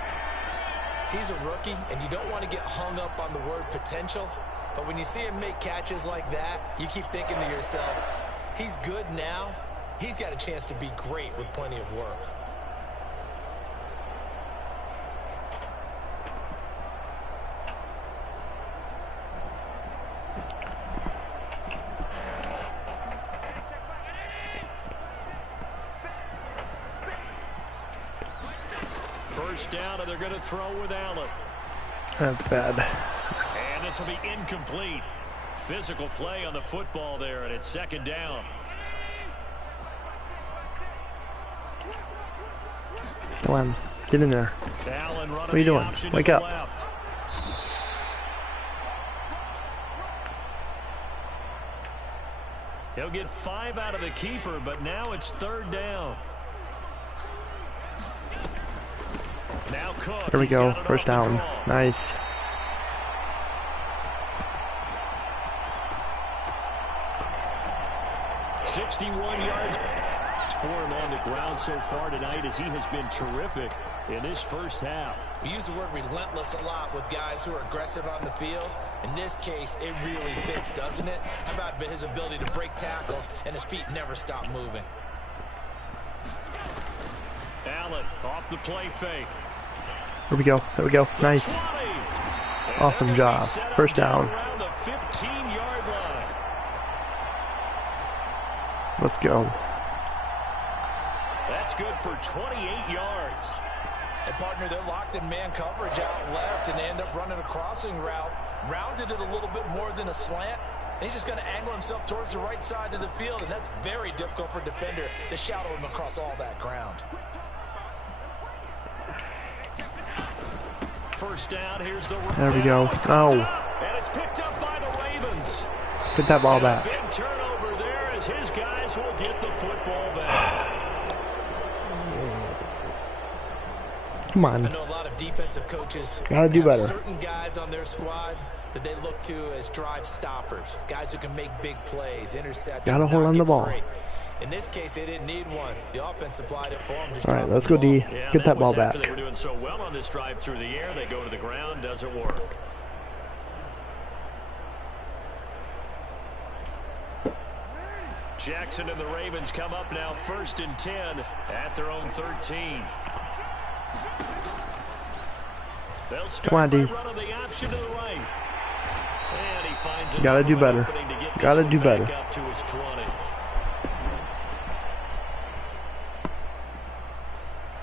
He's a rookie, and you don't want to get hung up on the word potential. But when you see him make catches like that, you keep thinking to yourself, he's good now. He's got a chance to be great with plenty of work. First down, and they're going to throw with Allen. That's bad. And this will be incomplete. Physical play on the football there, and it's 2nd down. Come on. Get in there. What are you doing? Wake up. He'll get 5 out of the keeper, but now it's 3rd down. Now Cook. There we go. First down. Nice. yards for him on the ground so far tonight, as he has been terrific in this first half. We use the word relentless a lot with guys who are aggressive on the field. In this case, it really fits, doesn't it? How about his ability to break tackles and his feet never stop moving? Allen off the play fake. There we go. There we go. Nice. Awesome job. First down. Around the 15-yard line. Let's go. That's good for 28 yards. And partner, they're locked in man coverage out left, and they end up running a crossing route. Rounded it a little bit more than a slant. And he's just going to angle himself towards the right side of the field, and that's very difficult for a defender to shadow him across all that ground. First down, here's the There we go. Oh. And it's picked up by the Ravens. Get that ball back. Big turnover there as his guys will get the football back. Come on. I know a lot of defensive coaches Gotta do better. Certain guys on their squad that they look to as drive stoppers, guys who can make big plays, interceptions. Gotta hold on the ball. Free. In this case, they didn't need one. The offense supplied it for them. All right, let's go D. Get that ball back. They were doing so well on this drive through the air. They go to the ground. Doesn't work. Jackson and the Ravens come up now 1st and 10 at their own 13. They'll start by running the option to the right. And he finds Gotta do better. Gotta do better. Up to his 20.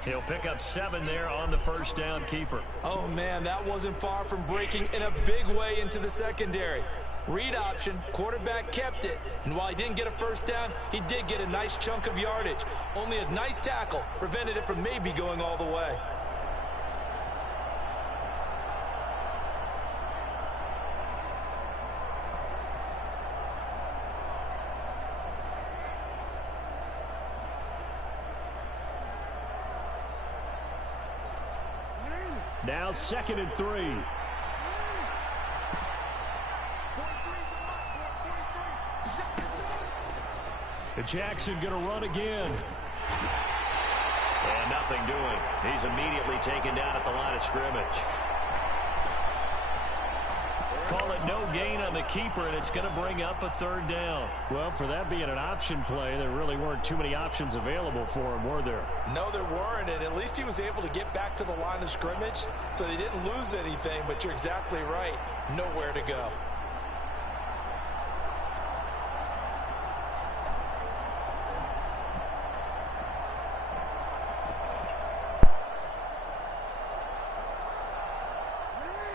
He'll pick up 7 there on the first down keeper. Oh, man, that wasn't far from breaking in a big way into the secondary. Read option, quarterback kept it, and while he didn't get a first down, he did get a nice chunk of yardage. Only a nice tackle prevented it from maybe going all the way. Now 2nd and 3. Jackson going to run again. And nothing doing. He's immediately taken down at the line of scrimmage. Call it no gain on the keeper, and it's going to bring up a 3rd down. Well, for that being an option play, there really weren't too many options available for him, were there? No, there weren't, and at least he was able to get back to the line of scrimmage, so they didn't lose anything, but you're exactly right. Nowhere to go.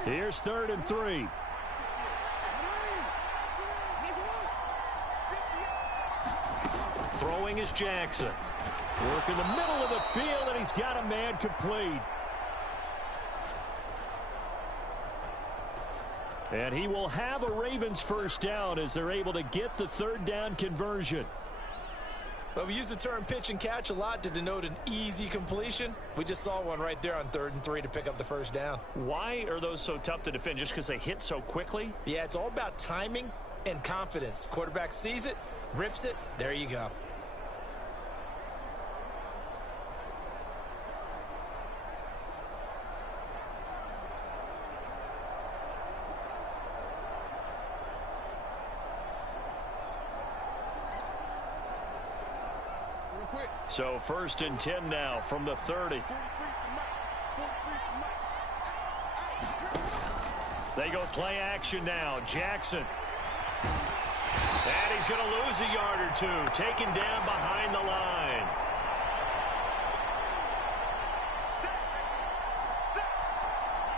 Here's 3rd and 3. Throwing is Jackson. Work in the middle of the field, and he's got a man complete. And he will have a Ravens first down as they're able to get the 3rd down conversion. Well, we use the term pitch and catch a lot to denote an easy completion. We just saw one right there on 3rd and 3 to pick up the first down. Why are those so tough to defend? Just because they hit so quickly? Yeah, it's all about timing and confidence. Quarterback sees it, rips it, there you go. So 1st and 10 now from the 30. They go play action now. Jackson. And he's going to lose a yard or two. Taken down behind the line.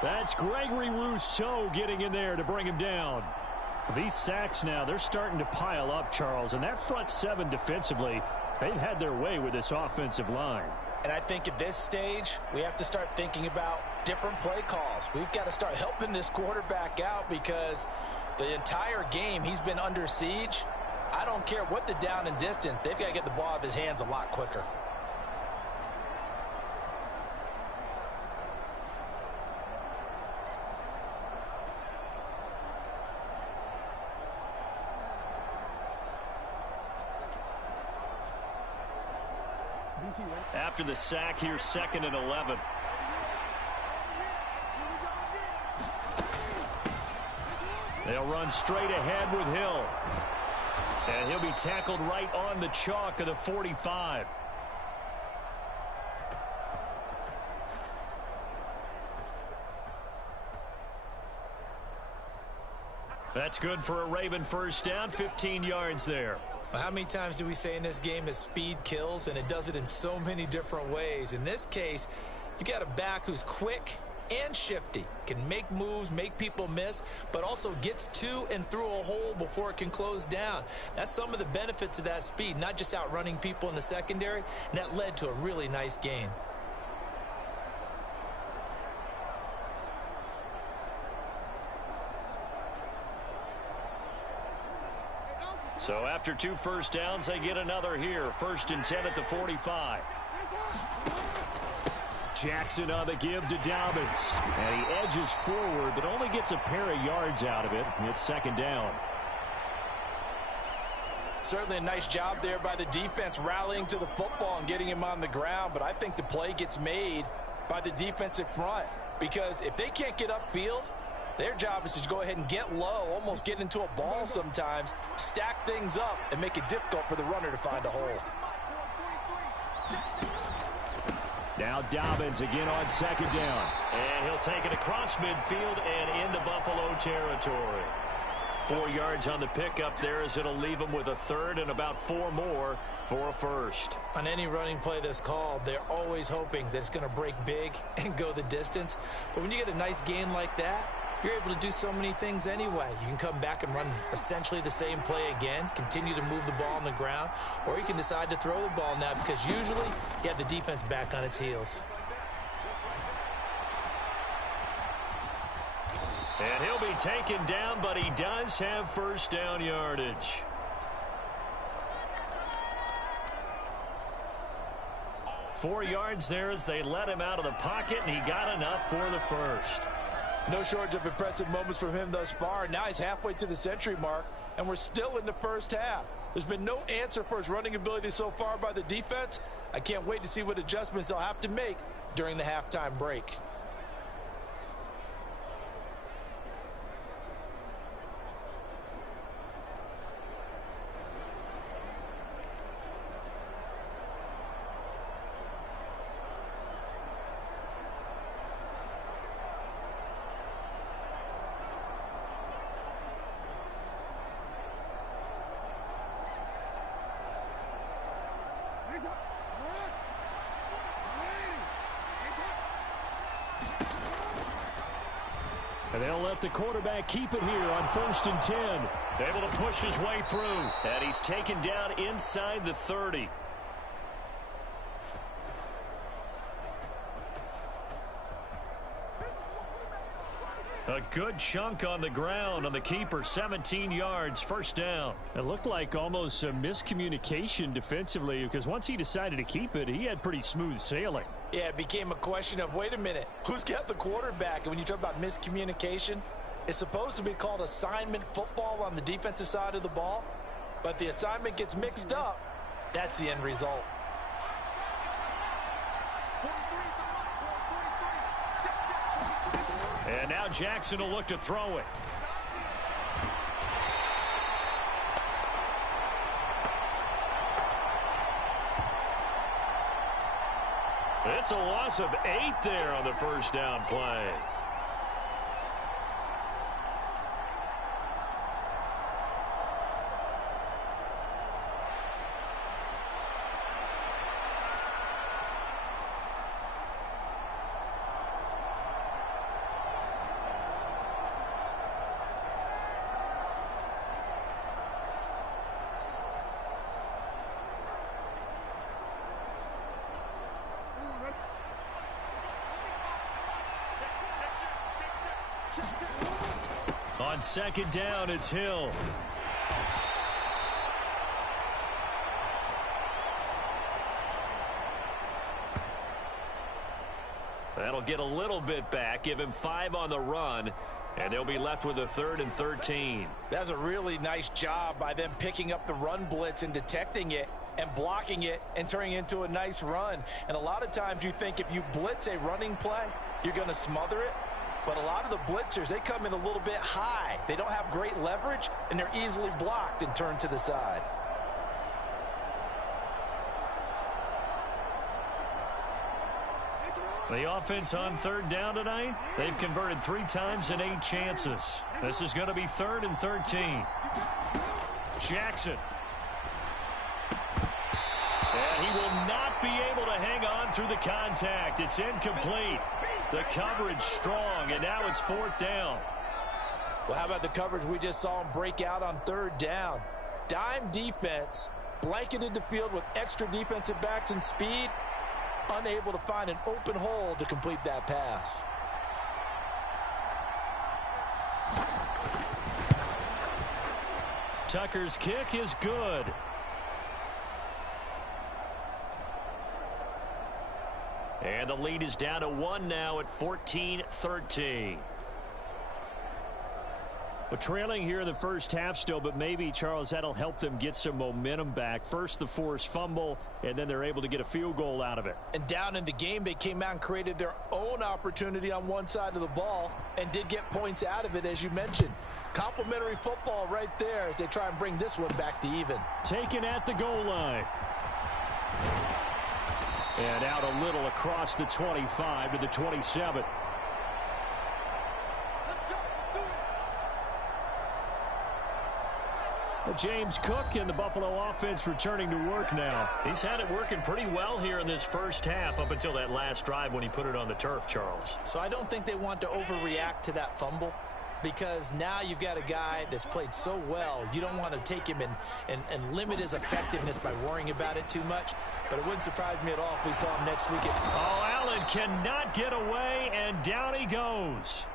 That's Gregory Rousseau getting in there to bring him down. These sacks now, they're starting to pile up, Charles. And that front 7 defensively, they've had their way with this offensive line. And I think at this stage, we have to start thinking about different play calls. We've got to start helping this quarterback out because the entire game he's been under siege. I don't care what the down and distance. They've got to get the ball out of his hands a lot quicker. After the sack, here's 2nd and 11. They'll run straight ahead with Hill. And he'll be tackled right on the chalk of the 45. That's good for a Raven first down, 15 yards there. Well, how many times do we say in this game that speed kills, and it does it in so many different ways? In this case, you got a back who's quick and shifty, can make moves, make people miss, but also gets to and through a hole before it can close down. That's some of the benefits of that speed, not just outrunning people in the secondary, and that led to a really nice gain. So after 2 first downs, they get another here. 1st and 10 at the 45. Jackson on the give to Dobbins. And he edges forward, but only gets a pair of yards out of it. It's 2nd down. Certainly a nice job there by the defense rallying to the football and getting him on the ground. But I think the play gets made by the defensive front. Because if they can't get upfield, their job is to go ahead and get low, almost get into a ball sometimes, stack things up, and make it difficult for the runner to find a hole. Now Dobbins again on 2nd down. And he'll take it across midfield and into Buffalo territory. 4 yards on the pickup there as it'll leave him with a 3rd and about 4 more for a 1st. On any running play that's called, they're always hoping that it's going to break big and go the distance. But when you get a nice gain like that, you're able to do so many things anyway. You can come back and run essentially the same play again, continue to move the ball on the ground, or you can decide to throw the ball now because usually you have the defense back on its heels. And he'll be taken down, but he does have first down yardage. Four yards there as they let him out of the pocket, and he got enough for the first. No shortage of impressive moments from him thus far. Now he's halfway to the century mark, and we're still in the first half. There's been no answer for his running ability so far by the defense. I can't wait to see what adjustments they'll have to make during the halftime break. And they'll let the quarterback keep it here on 1st and 10. Able to push his way through. And he's taken down inside the 30. A good chunk on the ground on the keeper, 17 yards, first down. It looked like almost a miscommunication defensively because once he decided to keep it, he had pretty smooth sailing. Yeah, it became a question of, wait a minute, who's got the quarterback? And when you talk about miscommunication, it's supposed to be called assignment football on the defensive side of the ball, but the assignment gets mixed up. That's the end result. And now Jackson will look to throw it. It's a loss of 8 there on the first down play. On second down, it's Hill. That'll get a little bit back, give him 5 on the run, and they'll be left with a 3rd and 13. That's a really nice job by them picking up the run blitz and detecting it and blocking it and turning it into a nice run. And a lot of times you think if you blitz a running play, you're going to smother it. But a lot of the blitzers, they come in a little bit high. They don't have great leverage, and they're easily blocked and turned to the side. The offense on 3rd down tonight, they've converted 3 times in 8 chances. This is going to be 3rd and 13. Jackson. And he will not be able to hang on through the contact. It's incomplete. The coverage strong, and now it's 4th down. Well, how about the coverage we just saw him break out on 3rd down? Dime defense, blanketed the field with extra defensive backs and speed, unable to find an open hole to complete that pass. Tucker's kick is good. And the lead is down to 1 now at 14-13. We're trailing here in the first half still, but maybe, Charles, that'll help them get some momentum back. First, the forced fumble, and then they're able to get a field goal out of it. And down in the game, they came out and created their own opportunity on one side of the ball and did get points out of it, as you mentioned. Complimentary football right there as they try and bring this one back to even. Taken at the goal line. And out a little across the 25 to the 27. James Cook and the Buffalo offense returning to work now. He's had it working pretty well here in this first half up until that last drive when he put it on the turf, Charles. So I don't think they want to overreact to that fumble, because now you've got a guy that's played so well. You don't want to take him and limit his effectiveness by worrying about it too much. But it wouldn't surprise me at all if we saw him next week. Allen cannot get away, and down he goes.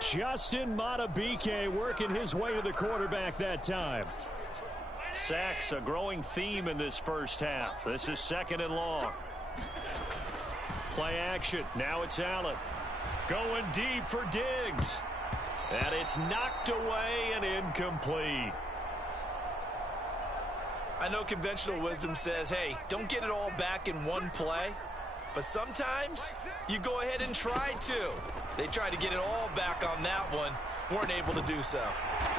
Justin Madubuike working his way to the quarterback that time. Sacks, a growing theme in this first half. This is 2nd and long. Play action. Now it's Allen. Going deep for Diggs. And it's knocked away and incomplete. I know conventional wisdom says, hey, don't get it all back in one play. But sometimes you go ahead and try to. They tried to get it all back on that one. Weren't able to do so.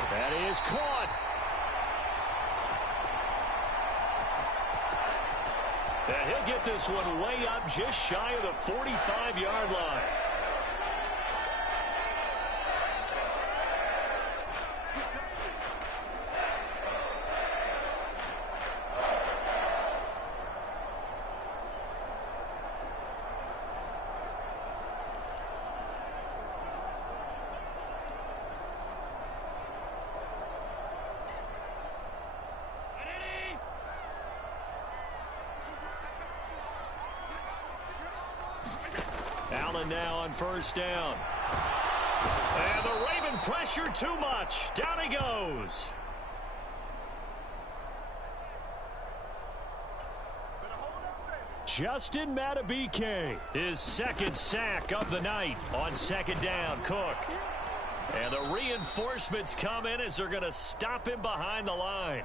That is caught. And he'll get this one way up just shy of the 45-yard line. Allen now on 1st down. And the Raven pressure too much. Down he goes. Justin Madubuike, his 2nd sack of the night on 2nd down. Cook. And the reinforcements come in as they're going to stop him behind the line.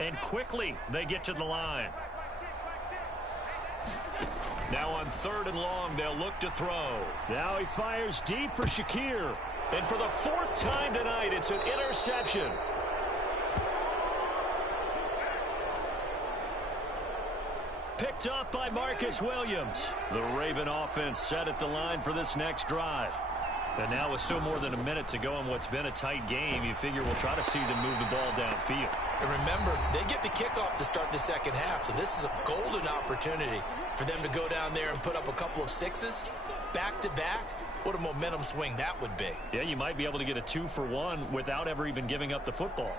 And quickly they get to the line. Now on 3rd and long, they'll look to throw. Now he fires deep for Shakir. And for the 4th time tonight, it's an interception. Picked up by Marcus Williams. The Raven offense set at the line for this next drive. And now with still more than a minute to go in what's been a tight game, you figure we'll try to see them move the ball downfield. And remember, they get the kickoff to start the second half, so this is a golden opportunity for them to go down there and put up a couple of sixes back-to-back. What a momentum swing that would be. Yeah, you might be able to get a 2-for-1 without ever even giving up the football.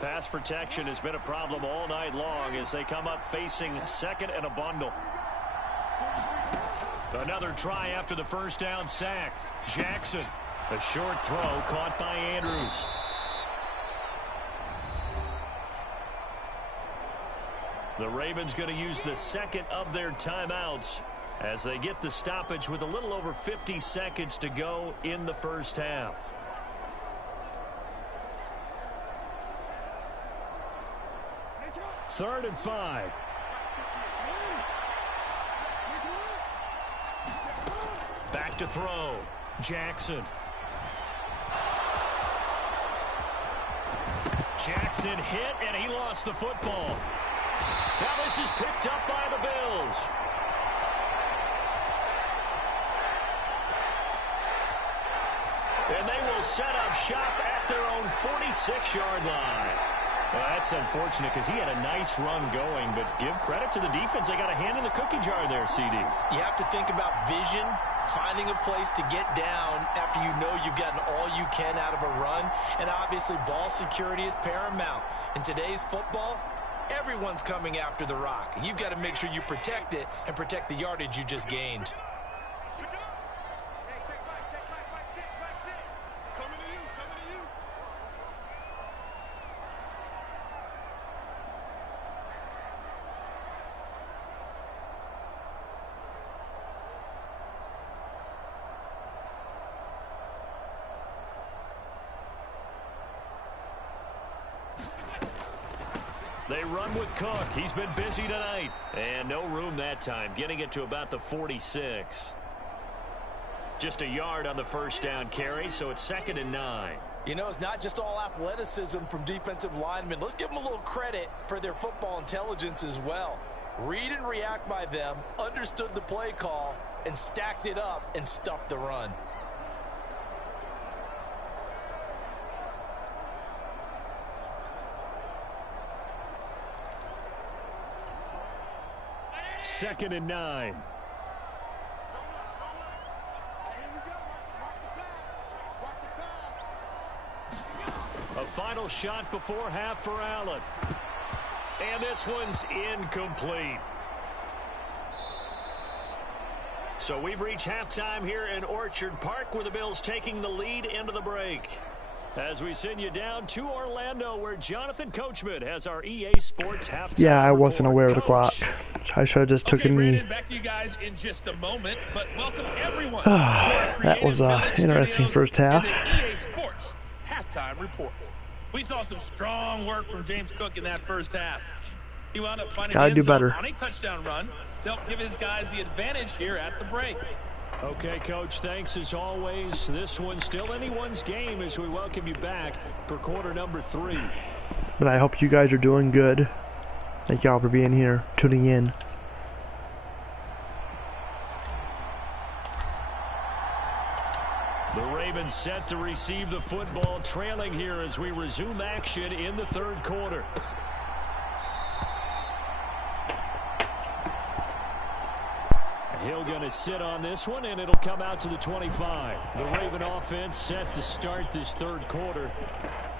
Pass protection has been a problem all night long as they come up facing second and a bundle. Another try after the first down sack. Jackson, a short throw caught by Andrews. The Ravens going to use the second of their timeouts as they get the stoppage with a little over 50 seconds to go in the first half. Third and 5. Back to throw. Jackson. Jackson hit, and he lost the football. Now this is picked up by the Bills. And they will set up shop at their own 46-yard line. Well, that's unfortunate because he had a nice run going, but give credit to the defense. They got a hand in the cookie jar there, CD. You have to think about vision, finding a place to get down after you know you've gotten all you can out of a run. And obviously, ball security is paramount. In today's football, everyone's coming after the rock. You've got to make sure you protect it and protect the yardage you just gained. They run with Cook. He's been busy tonight. And no room that time, getting it to about the 46. Just a yard on the first down carry, so it's 2nd and 9. You know, it's not just all athleticism from defensive linemen. Let's give them a little credit for their football intelligence as well. Read and react by them, understood the play call, and stacked it up and stuffed the run. Second and 9. A final shot before half for Allen. And this one's incomplete. So we've reached halftime here in Orchard Park with the Bills taking the lead into the break. As we send you down to Orlando where Jonathan Coachman has our EA Sports halftime. Yeah, I wasn't report. aware of the clock. I should have just took a knee. Back to you guys in just a moment, but welcome everyone. That was an interesting first half. EA Sports halftime report. We saw some strong work from James Cook in that first half. He wound up finding Gotta do better on a touchdown run to help give his guys the advantage here at the break. Okay, Coach, thanks as always. This one's still anyone's game as we welcome you back for quarter number 3. But I hope you guys are doing good. Thank y'all for being here, tuning in. The Ravens set to receive the football, trailing here as we resume action in the third quarter. Hill going to sit on this one, and it'll come out to the 25. The Raven offense set to start this third quarter.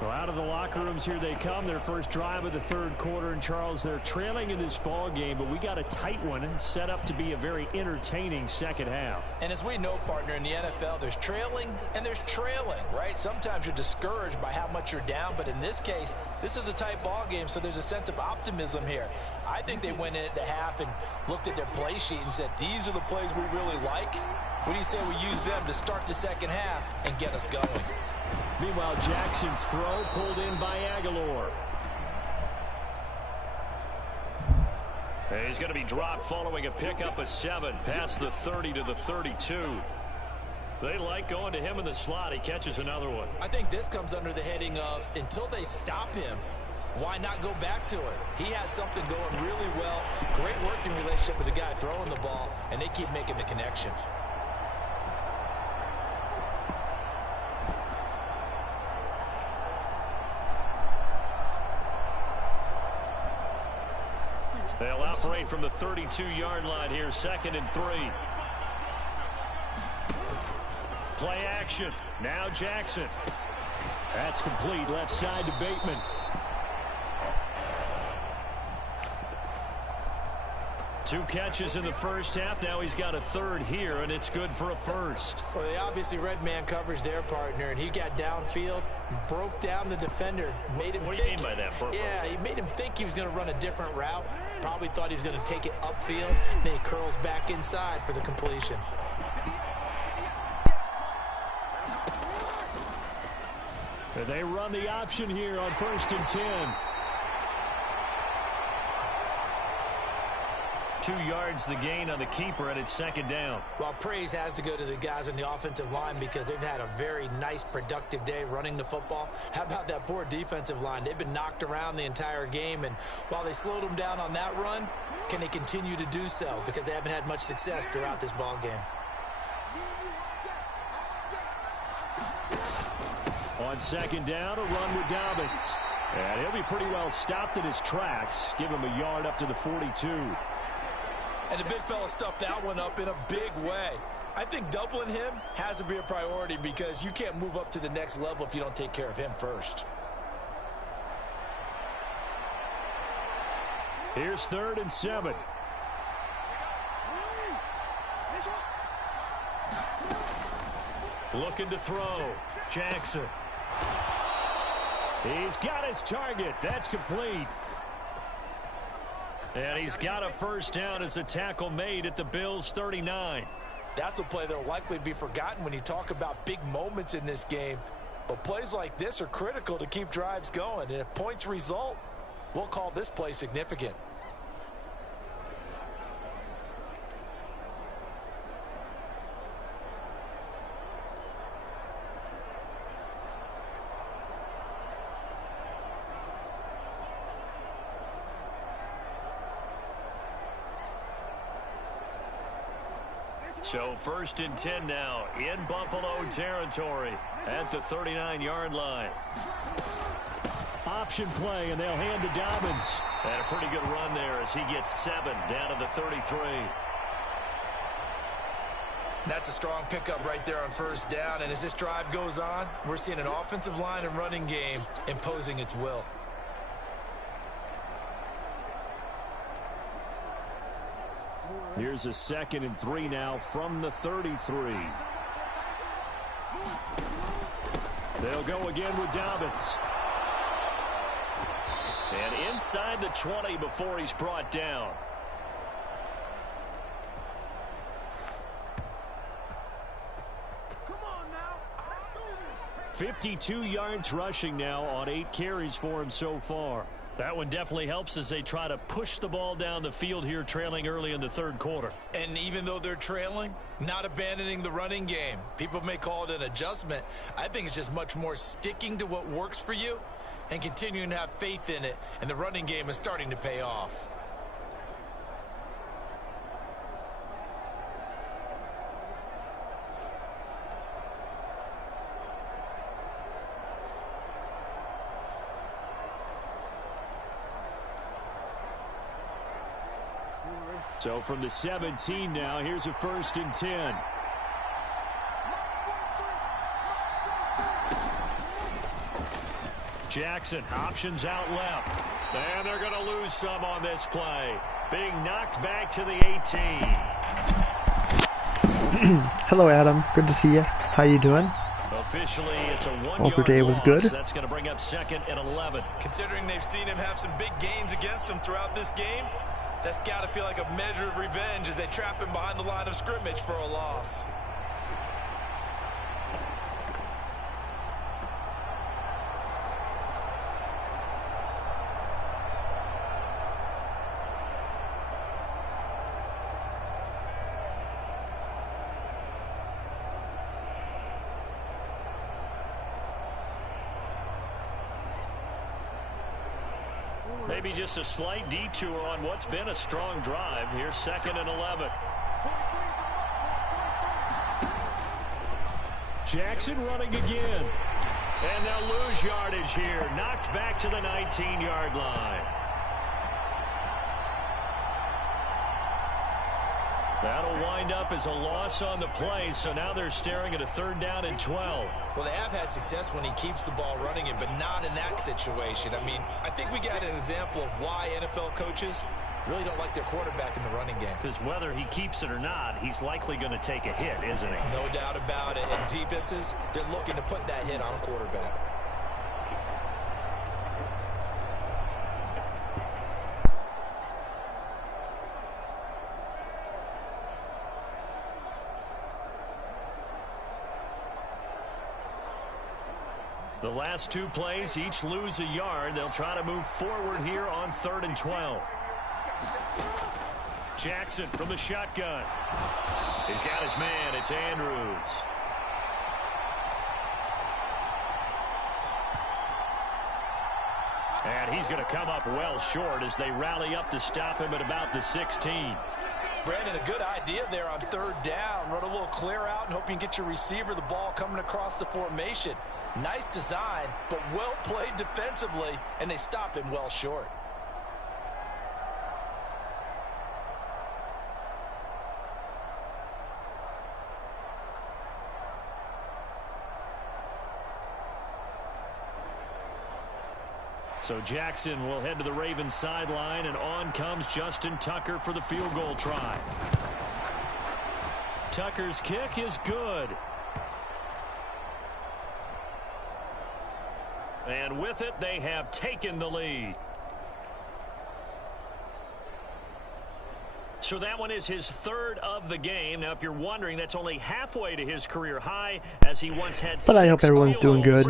Well, out of the locker rooms here they come. Their first drive of the third quarter. And, Charles, they're trailing in this ball game, but we got a tight one set up to be a very entertaining second half. And as we know, partner, in the NFL, there's trailing and there's trailing, right? Sometimes you're discouraged by how much you're down, but in this case, this is a tight ball game, so there's a sense of optimism here. I think they went in at the half and looked at their play sheet and said, these are the plays we really like. What do you say we use them to start the second half and get us going? Meanwhile, Jackson's throw pulled in by Aguilar. And he's going to be dropped following a pickup of 7 past the 30 to the 32. They like going to him in the slot. He catches another one. I think this comes under the heading of until they stop him, why not go back to it? He has something going really well. Great working relationship with the guy throwing the ball, and they keep making the connection. They'll operate from the 32-yard line here, 2nd and 3. Play action. Now Jackson. That's complete. Left side to Bateman. 2 catches in the first half. Now he's got a third here, and it's good for a first. Well, they obviously read man coverage their partner, and he got downfield, broke down the defender, made him What do you mean by that? Yeah, he made him think he was going to run a different route. Probably thought he was going to take it upfield. Then he curls back inside for the completion. They run the option here on 1st and 10. 2 yards the gain on the keeper, and it's 2nd down. Well, praise has to go to the guys on the offensive line because they've had a very nice, productive day running the football. How about that poor defensive line? They've been knocked around the entire game, and while they slowed them down on that run, can they continue to do so? Because they haven't had much success throughout this ball game. On 2nd down, a run with Dobbins. And he'll be pretty well stopped in his tracks. Give him a yard up to the 42. And the big fella stuffed that one up in a big way. I think doubling him has to be a priority because you can't move up to the next level if you don't take care of him first. Here's 3rd and 7. Looking to throw. Jackson. He's got his target. That's complete. And he's got a first down as a tackle made at the Bills' 39. That's a play that will likely be forgotten when you talk about big moments in this game. But plays like this are critical to keep drives going. And if points result, we'll call this play significant. So 1st and 10 now in Buffalo territory at the 39-yard line. Option play, and they'll hand to Dobbins. And a pretty good run there as he gets 7 down to the 33. That's a strong pickup right there on 1st down. And as this drive goes on, we're seeing an offensive line and running game imposing its will. Here's a 2nd and 3 now from the 33. They'll go again with Dobbins. And inside the 20 before he's brought down. 52 yards rushing now on 8 carries for him so far. That one definitely helps as they try to push the ball down the field here, trailing early in the 3rd quarter. And even though they're trailing, not abandoning the running game. People may call it an adjustment. I think it's just much more sticking to what works for you and continuing to have faith in it. And the running game is starting to pay off. So from the 17 now, here's a 1st and 10. Jackson, options out left. And they're going to lose some on this play. Being knocked back to the 18. Hello, Adam. Good to see you. How you doing? Officially, it's a 1-yard Hope your day was loss. good. That's going to bring up 2nd and 11. Considering they've seen him have some big gains against him throughout this game, that's got to feel like a measure of revenge as they trap him behind the line of scrimmage for a loss. Maybe just a slight detour on what's been a strong drive. Here's 2nd and 11. Jackson running again. And they'll lose yardage here. Knocked back to the 19-yard line. That'll wind up as a loss on the play, so now they're staring at a 3rd down and 12. Well, they have had success when he keeps the ball running it, but not in that situation. I mean, I think we got an example of why NFL coaches Really don't like their quarterback in the running game. Because whether he keeps it or not, he's likely going to take a hit, isn't he? No doubt about it. And defenses, they're looking to put that hit on a quarterback. The last two plays, each lose a yard. They'll try to move forward here on 3rd and 12. Jackson from the shotgun. He's got his man. It's Andrews. And he's going to come up well short as they rally up to stop him at about the 16. Brandon, a good idea there on 3rd down. Run a little clear out and hope you can get your receiver the ball coming across the formation. Nice design, but well played defensively, and they stop him well short. So Jackson will head to the Ravens sideline, and on comes Justin Tucker for the field goal try. Tucker's kick is good. And with it, they have taken the lead. So that one is his 3rd of the game. Now, if you're wondering, that's only halfway to his career high, as he once had. But I hope everyone's doing good.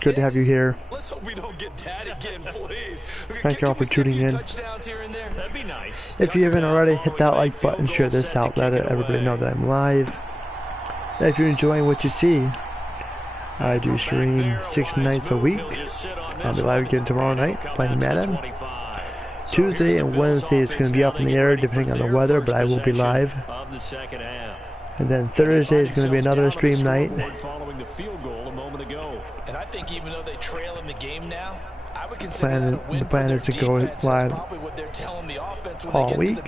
Good to have you here. Let's hope we don't get that again, please. Thank you all for tuning in. That'd be nice. If you haven't already, hit that like button, share this out, let everybody know that I'm live. And if you're enjoying what you see, I do stream 6 nights a week. I'll be live again tomorrow night playing Madden. Tuesday and Wednesday is going to be up in the air depending on the weather, but I will be live. And then Thursday is going to be another stream night. And I think even though they trail in the game now, I would consider The plan is to go live all week,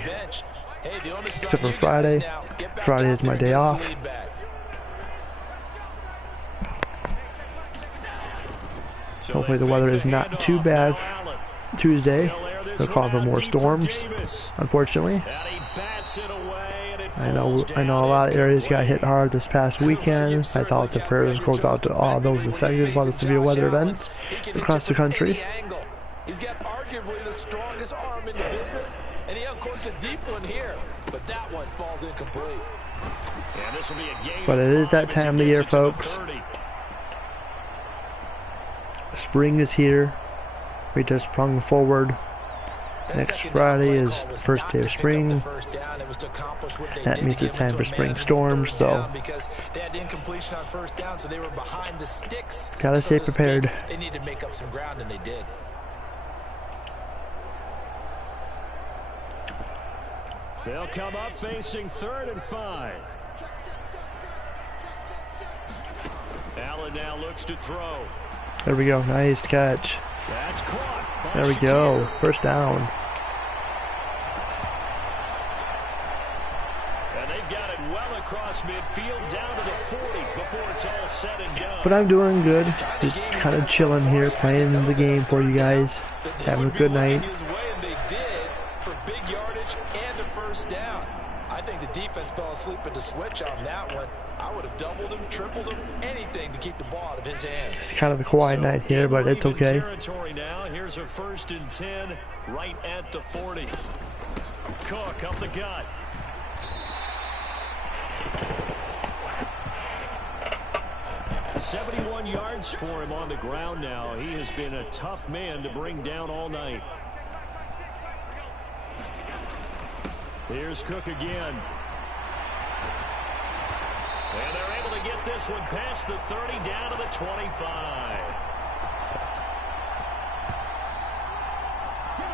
except for Friday. Friday is my day off. Hopefully the weather is not too bad Tuesday. They'll call for more storms, unfortunately. I know a lot of areas got hit hard this past weekend. My thoughts and prayers goes out to all those affected by the severe weather events across the country. He's got arguably the strongest arm in the business, and he uncorks a deep one here, but that one falls incomplete. But it is that time of the year, folks. Spring is here. We just sprung forward. Next Friday is the first day of spring. That means it's time for spring storms, so gotta stay prepared. They need to make up some ground, and they did. They'll come up facing 3rd and 5. Allen now looks to throw. There we go. Nice catch. That's caught. There we go. First down. And they've got it well across midfield down to the 40 before it's all said and done. But I'm doing good. Just kind of chilling here, playing the game for you guys. Having a good night. I think the defense fell asleep at the switch on that one. I would have doubled him, tripled him, anything to keep the ball out of his hands. It's kind of a quiet night here, but it's okay. Now. Here's a 1st and 10 right at the 40. Cook up the gut. "71 yards for him on the ground now. He has been a tough man to bring down all night. Here's Cook again. And they're able to get this one past the 30 down to the 25.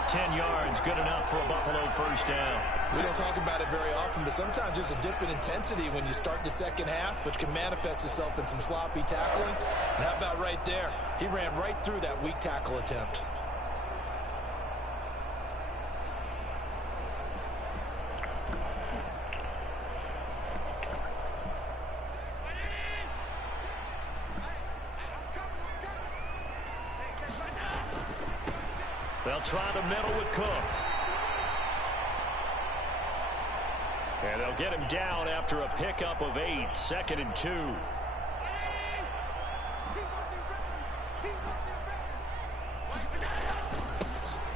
10 yards, good enough for a Buffalo first down. We don't talk about it very often, but sometimes there's a dip in intensity when you start the second half, which can manifest itself in some sloppy tackling. And how about right there? He ran right through that weak tackle attempt. They'll try the middle with Cook. And they'll get him down after a pickup of 8, 2nd and 2.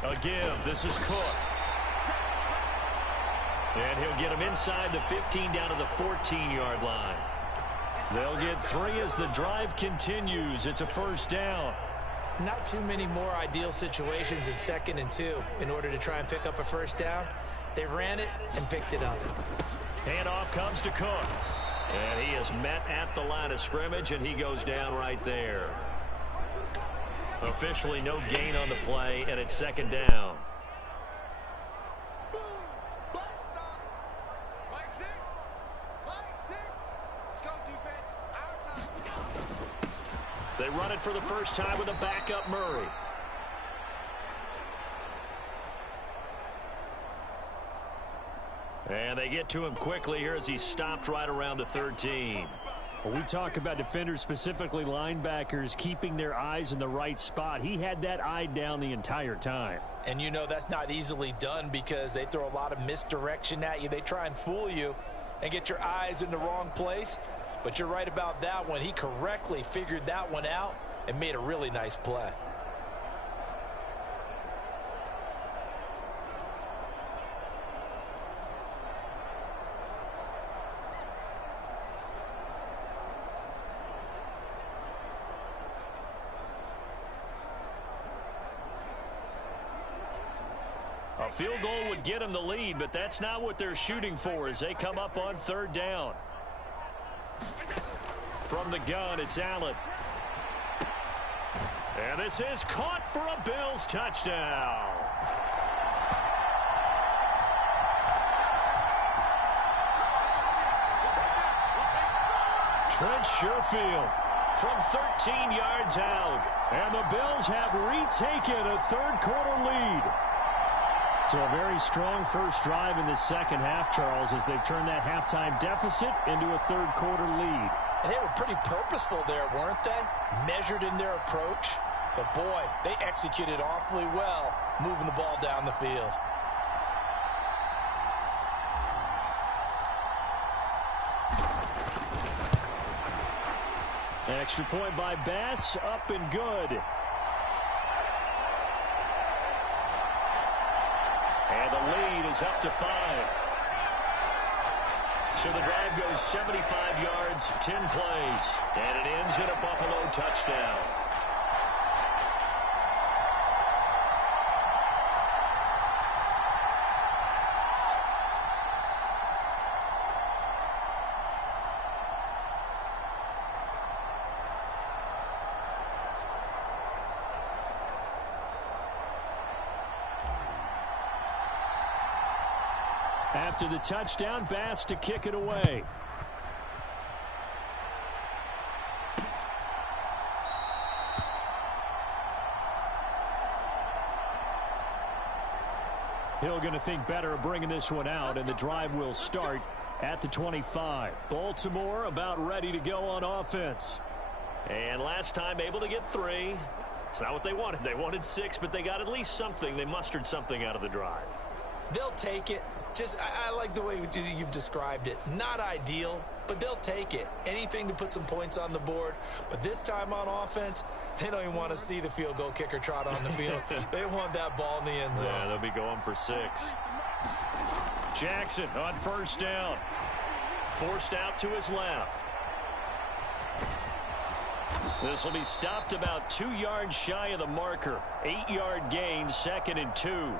A give. This is Cook. And he'll get him inside the 15 down to the 14-yard line. They'll get 3 as the drive continues. It's a first down. Not too many more ideal situations in 2nd and 2 in order to try and pick up a first down. They ran it and picked it up. Handoff comes to Cook. And he is met at the line of scrimmage, and he goes down right there. Officially no gain on the play, and it's 2nd down. They run it for the first time with a backup Murray. And they get to him quickly here as he stopped right around the 13. Well, we talk about defenders, specifically linebackers, keeping their eyes in the right spot. He had that eye down the entire time. And you know that's not easily done because they throw a lot of misdirection at you. They try and fool you and get your eyes in the wrong place. But you're right about that one. He correctly figured that one out and made a really nice play. A field goal would get them the lead, but that's not what they're shooting for as they come up on 3rd down. From the gun, it's Allen. And this is caught for a Bills touchdown. Trent Sherfield from 13 yards out. And the Bills have retaken a 3rd quarter lead. So a very strong first drive in the second half, Charles, as they've turned that halftime deficit into a 3rd quarter lead. And they were pretty purposeful there, weren't they? Measured in their approach. But, boy, they executed awfully well moving the ball down the field. Extra point by Bass, up and good. And the lead is up to 5. So the drive goes 75 yards, 10 plays, and it ends in a Buffalo touchdown. After the touchdown, Bass to kick it away. Hill going to think better of bringing this one out, and the drive will start at the 25. Baltimore about ready to go on offense. And last time able to get 3. It's not what they wanted. They wanted 6, but they got at least something. They mustered something out of the drive. They'll take it. I like the way you've described it. Not ideal, but they'll take it. Anything to put some points on the board. But this time on offense, they don't even want to see the field goal kicker trot on the field. They want that ball in the end zone. Yeah, they'll be going for 6. Jackson on first down. Forced out to his left. This will be stopped about 2 yards shy of the marker. 8-yard gain, 2nd and 2.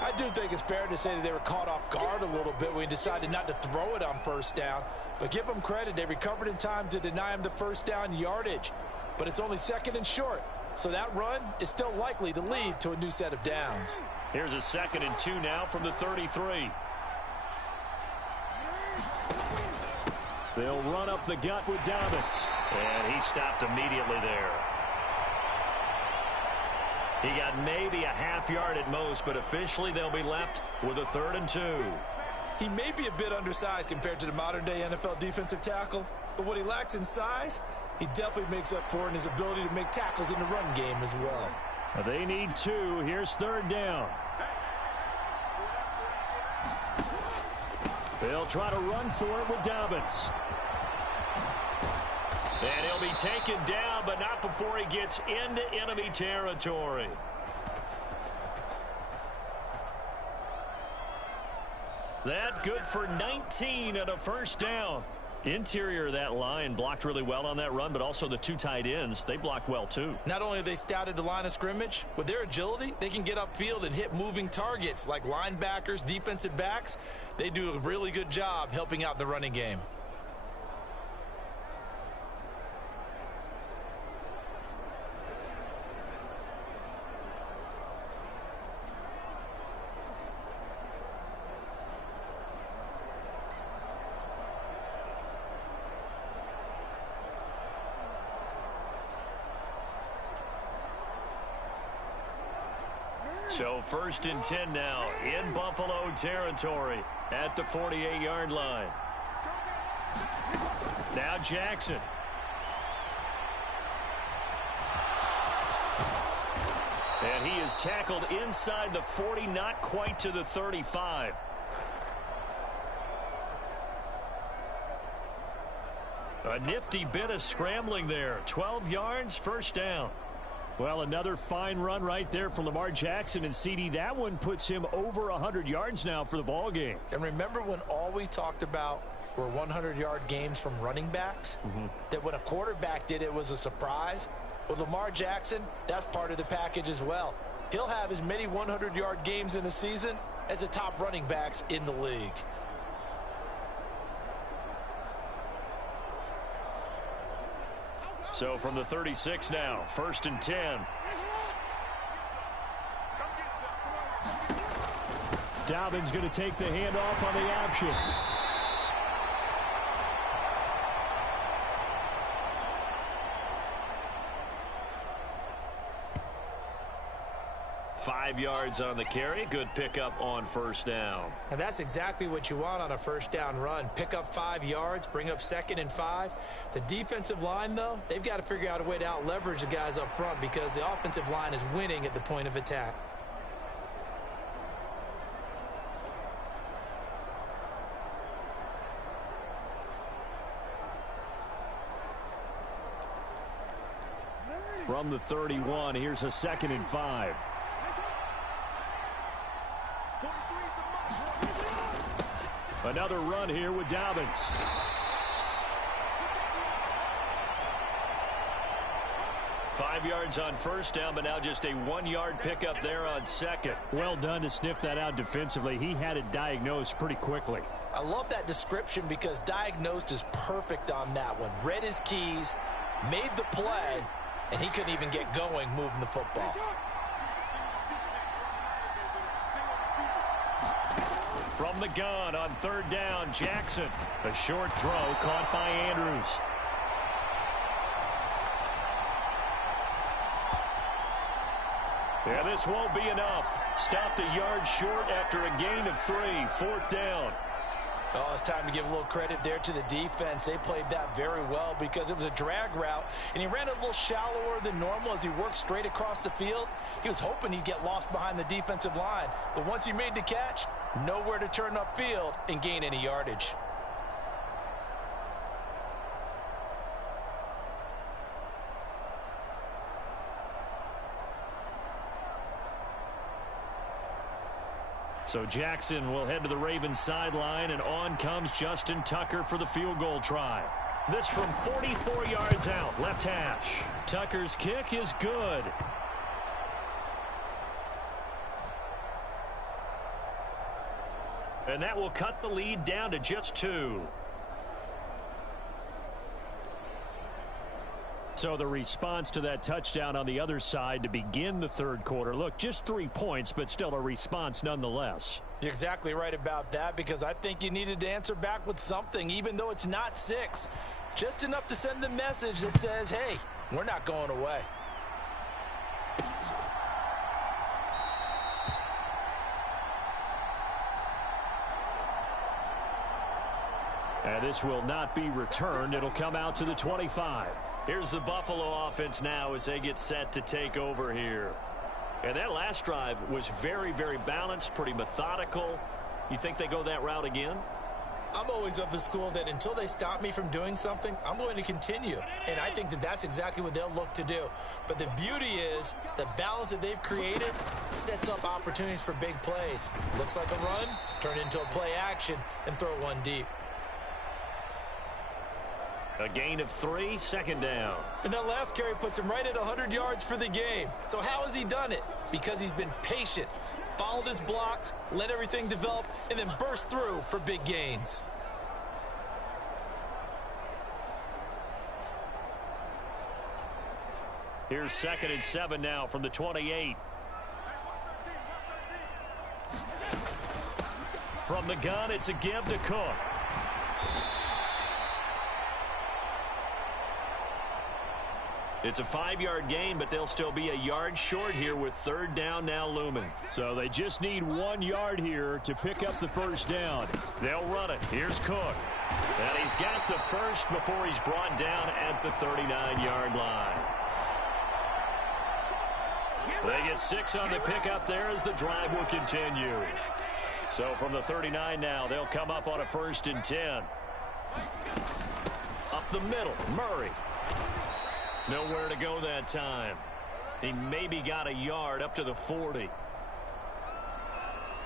I do think it's fair to say that they were caught off guard a little bit when he decided not to throw it on first down. But give them credit. They recovered in time to deny him the first down yardage. But it's only 2nd and short. So that run is still likely to lead to a new set of downs. Here's a 2nd and 2 now from the 33. They'll run up the gut with Dobbins. And he stopped immediately there. He got maybe a half yard at most, but officially they'll be left with a 3rd and 2. He may be a bit undersized compared to the modern-day NFL defensive tackle, but what he lacks in size, he definitely makes up for in his ability to make tackles in the run game as well. They need 2. Here's 3rd down. They'll try to run for it with Dobbins. And he'll be taken down, but not before he gets into enemy territory. That good for 19 and a first down. Interior of that line blocked really well on that run, but also the two tight ends, they blocked well too. Not only have they scouted the line of scrimmage, with their agility, they can get upfield and hit moving targets like linebackers, defensive backs. They do a really good job helping out the running game. So first and 10 now in Buffalo territory at the 48-yard line. Now Jackson. And he is tackled inside the 40, not quite to the 35. A nifty bit of scrambling there. 12 yards, first down. Well, another fine run right there from Lamar Jackson, and CD, that one puts him over 100 yards now for the ball game. And remember when all we talked about were 100-yard games from running backs? That when a quarterback did it was a surprise? With Lamar Jackson, that's part of the package as well. He'll have as many 100-yard games in a season as the top running backs in the league. So from the 36 now, first and 10. Dobbins going to take the handoff on the option. Five yards on the carry. Good pickup on first down. And that's exactly what you want on a first down run. Pick up 5 yards, bring up 2nd and 5. The defensive line, though, they've got to figure out a way to out-leverage the guys up front because the offensive line is winning at the point of attack. From the 31, here's a 2nd and 5. Another run here with Dobbins. Five yards on first down, but now just a 1-yard pickup there on second. Well done to sniff that out defensively. He had it diagnosed pretty quickly. I love that description because diagnosed is perfect on that one. Read his keys, made the play, and he couldn't even get going moving the football. From the gun on third down, Jackson. A short throw caught by Andrews. Yeah, this won't be enough. Stopped a yard short after a gain of 3. Fourth down. Oh, it's time to give a little credit there to the defense. They played that very well because it was a drag route, and he ran a little shallower than normal as he worked straight across the field. He was hoping he'd get lost behind the defensive line, but once he made the catch, nowhere to turn upfield and gain any yardage. So Jackson will head to the Ravens sideline, and on comes Justin Tucker for the field goal try. This from 44 yards out, left hash. Tucker's kick is good. And that will cut the lead down to just 2. So the response to that touchdown on the other side to begin the third quarter. Look, just 3 points, but still a response nonetheless. You're exactly right about that because I think you needed to answer back with something, even though it's not 6. Just enough to send the message that says, hey, we're not going away. And this will not be returned. It'll come out to the 25. Here's the Buffalo offense now as they get set to take over here. And that last drive was very, very balanced, pretty methodical. You think they go that route again? I'm always of the school that until they stop me from doing something, I'm going to continue. And I think that that's exactly what they'll look to do. But the beauty is the balance that they've created sets up opportunities for big plays. Looks like a run, turn into a play action, and throw one deep. A gain of 3, second down. And that last carry puts him right at 100 yards for the game. So how has he done it? Because he's been patient, followed his blocks, let everything develop, and then burst through for big gains. Here's 2nd and 7 now from the 28. From the gun, it's a give to Cook. It's a 5-yard gain, but they'll still be a yard short here with 3rd down now looming. So they just need 1 yard here to pick up the first down. They'll run it. Here's Cook. And he's got the first before he's brought down at the 39-yard line. They get 6 on the pickup there as the drive will continue. So from the 39 now, they'll come up on a 1st and 10. Up the middle, Murray. Nowhere to go that time. He maybe got a yard up to the 40.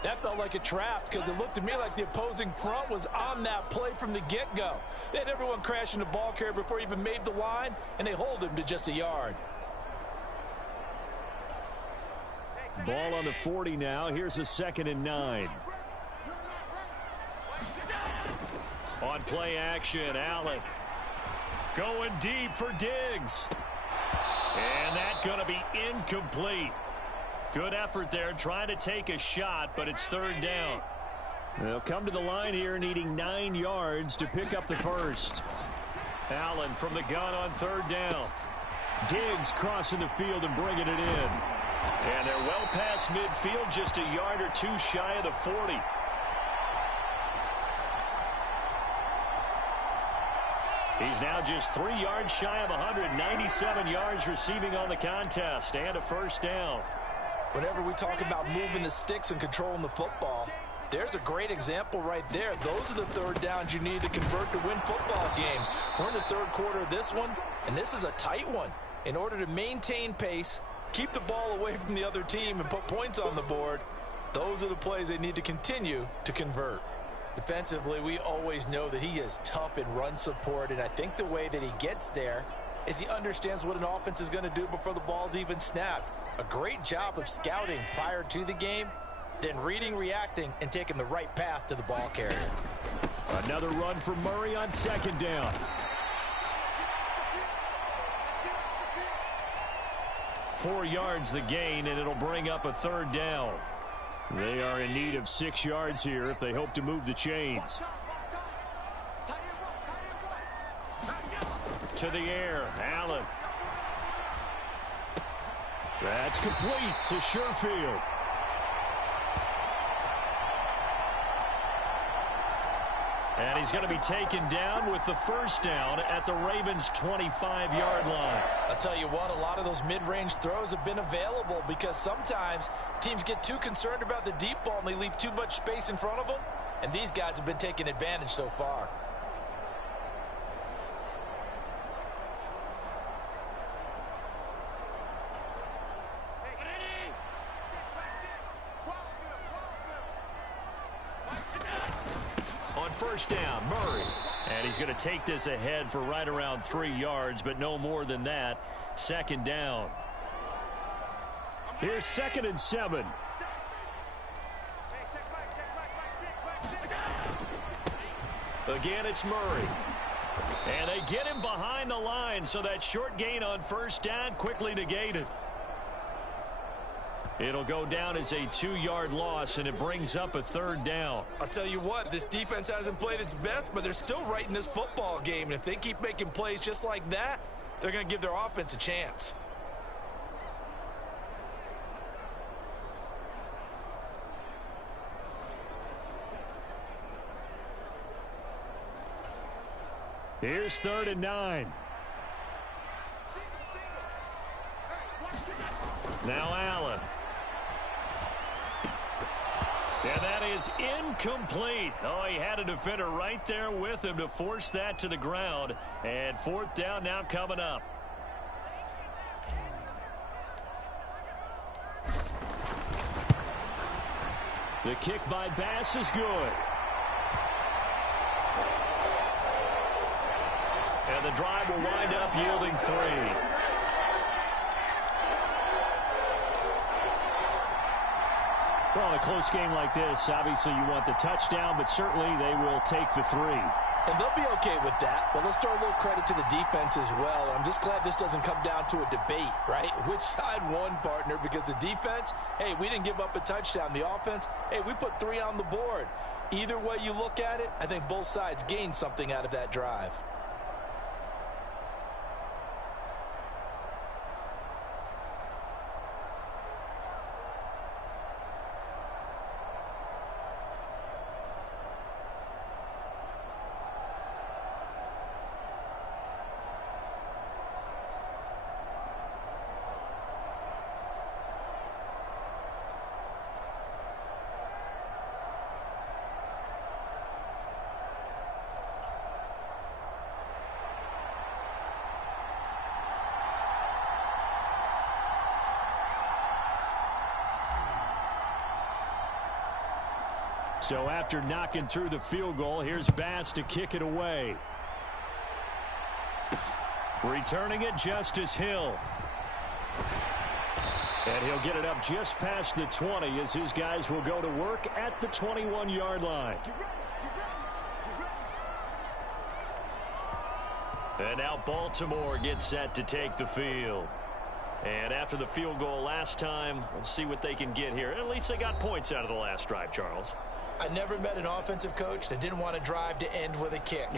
That felt like a trap because it looked to me like the opposing front was on that play from the get-go. They had everyone crashing the ball carrier before he even made the line, and they hold him to just a yard. Ball on the 40 now. Here's a 2nd and 9. On play action, Allen. Going deep for Diggs. And that's going to be incomplete. Good effort there trying to take a shot, but it's 3rd down. They'll come to the line here needing 9 yards to pick up the first. Allen from the gun on 3rd down. Diggs crossing the field and bringing it in. And they're well past midfield, just a yard or 2 shy of the 40. He's now just 3 yards shy of 197 yards receiving on the contest and a 1st down. Whenever we talk about moving the sticks and controlling the football, there's a great example right there. Those are the 3rd downs you need to convert to win football games. We're in the 3rd quarter of this one, and this is a tight one. In order to maintain pace, keep the ball away from the other team, and put points on the board, those are the plays they need to continue to convert. Defensively, we always know that he is tough in run support, and I think the way that he gets there is he understands what an offense is going to do before the ball's even snapped. A great job of scouting prior to the game, then reading, reacting, and taking the right path to the ball carrier. Another run for Murray on 2nd down. Four yards the gain, and it'll bring up a 3rd down. They are in need of 6 yards here if they hope to move the chains. To the air, Allen. That's complete to Sherfield. And he's going to be taken down with the 1st down at the Ravens' 25-yard line. I'll tell you what, a lot of those mid-range throws have been available because sometimes teams get too concerned about the deep ball and they leave too much space in front of them, and these guys have been taking advantage so far. On 1st down, Murray. And he's going to take this ahead for right around 3 yards, but no more than that. 2nd down. Here's 2nd and 7. Again, it's Murray. And they get him behind the line, so that short gain on 1st down quickly negated. It'll go down as a 2-yard loss, and it brings up a 3rd down. I'll tell you what, this defense hasn't played its best, but they're still right in this football game. And if they keep making plays just like that, they're going to give their offense a chance. Here's 3rd and 9. Now Allen. And that is incomplete. Oh, he had a defender right there with him to force that to the ground. And fourth down now coming up. The kick by Bass is good. And the drive will wind up yielding 3. Well, in a close game like this, obviously you want the touchdown, but certainly they will take the 3. And they'll be okay with that. But let's throw a little credit to the defense as well. I'm just glad this doesn't come down to a debate, right? Which side won, partner? Because the defense, hey, we didn't give up a touchdown. The offense, hey, we put 3 on the board. Either way you look at it, I think both sides gained something out of that drive. So after knocking through the field goal, here's Bass to kick it away. Returning it, Justice Hill. And he'll get it up just past the 20 as his guys will go to work at the 21-yard line. And now Baltimore gets set to take the field. And after the field goal last time, we'll see what they can get here. At least they got points out of the last drive, Charles. I never met an offensive coach that didn't want to drive to end with a kick.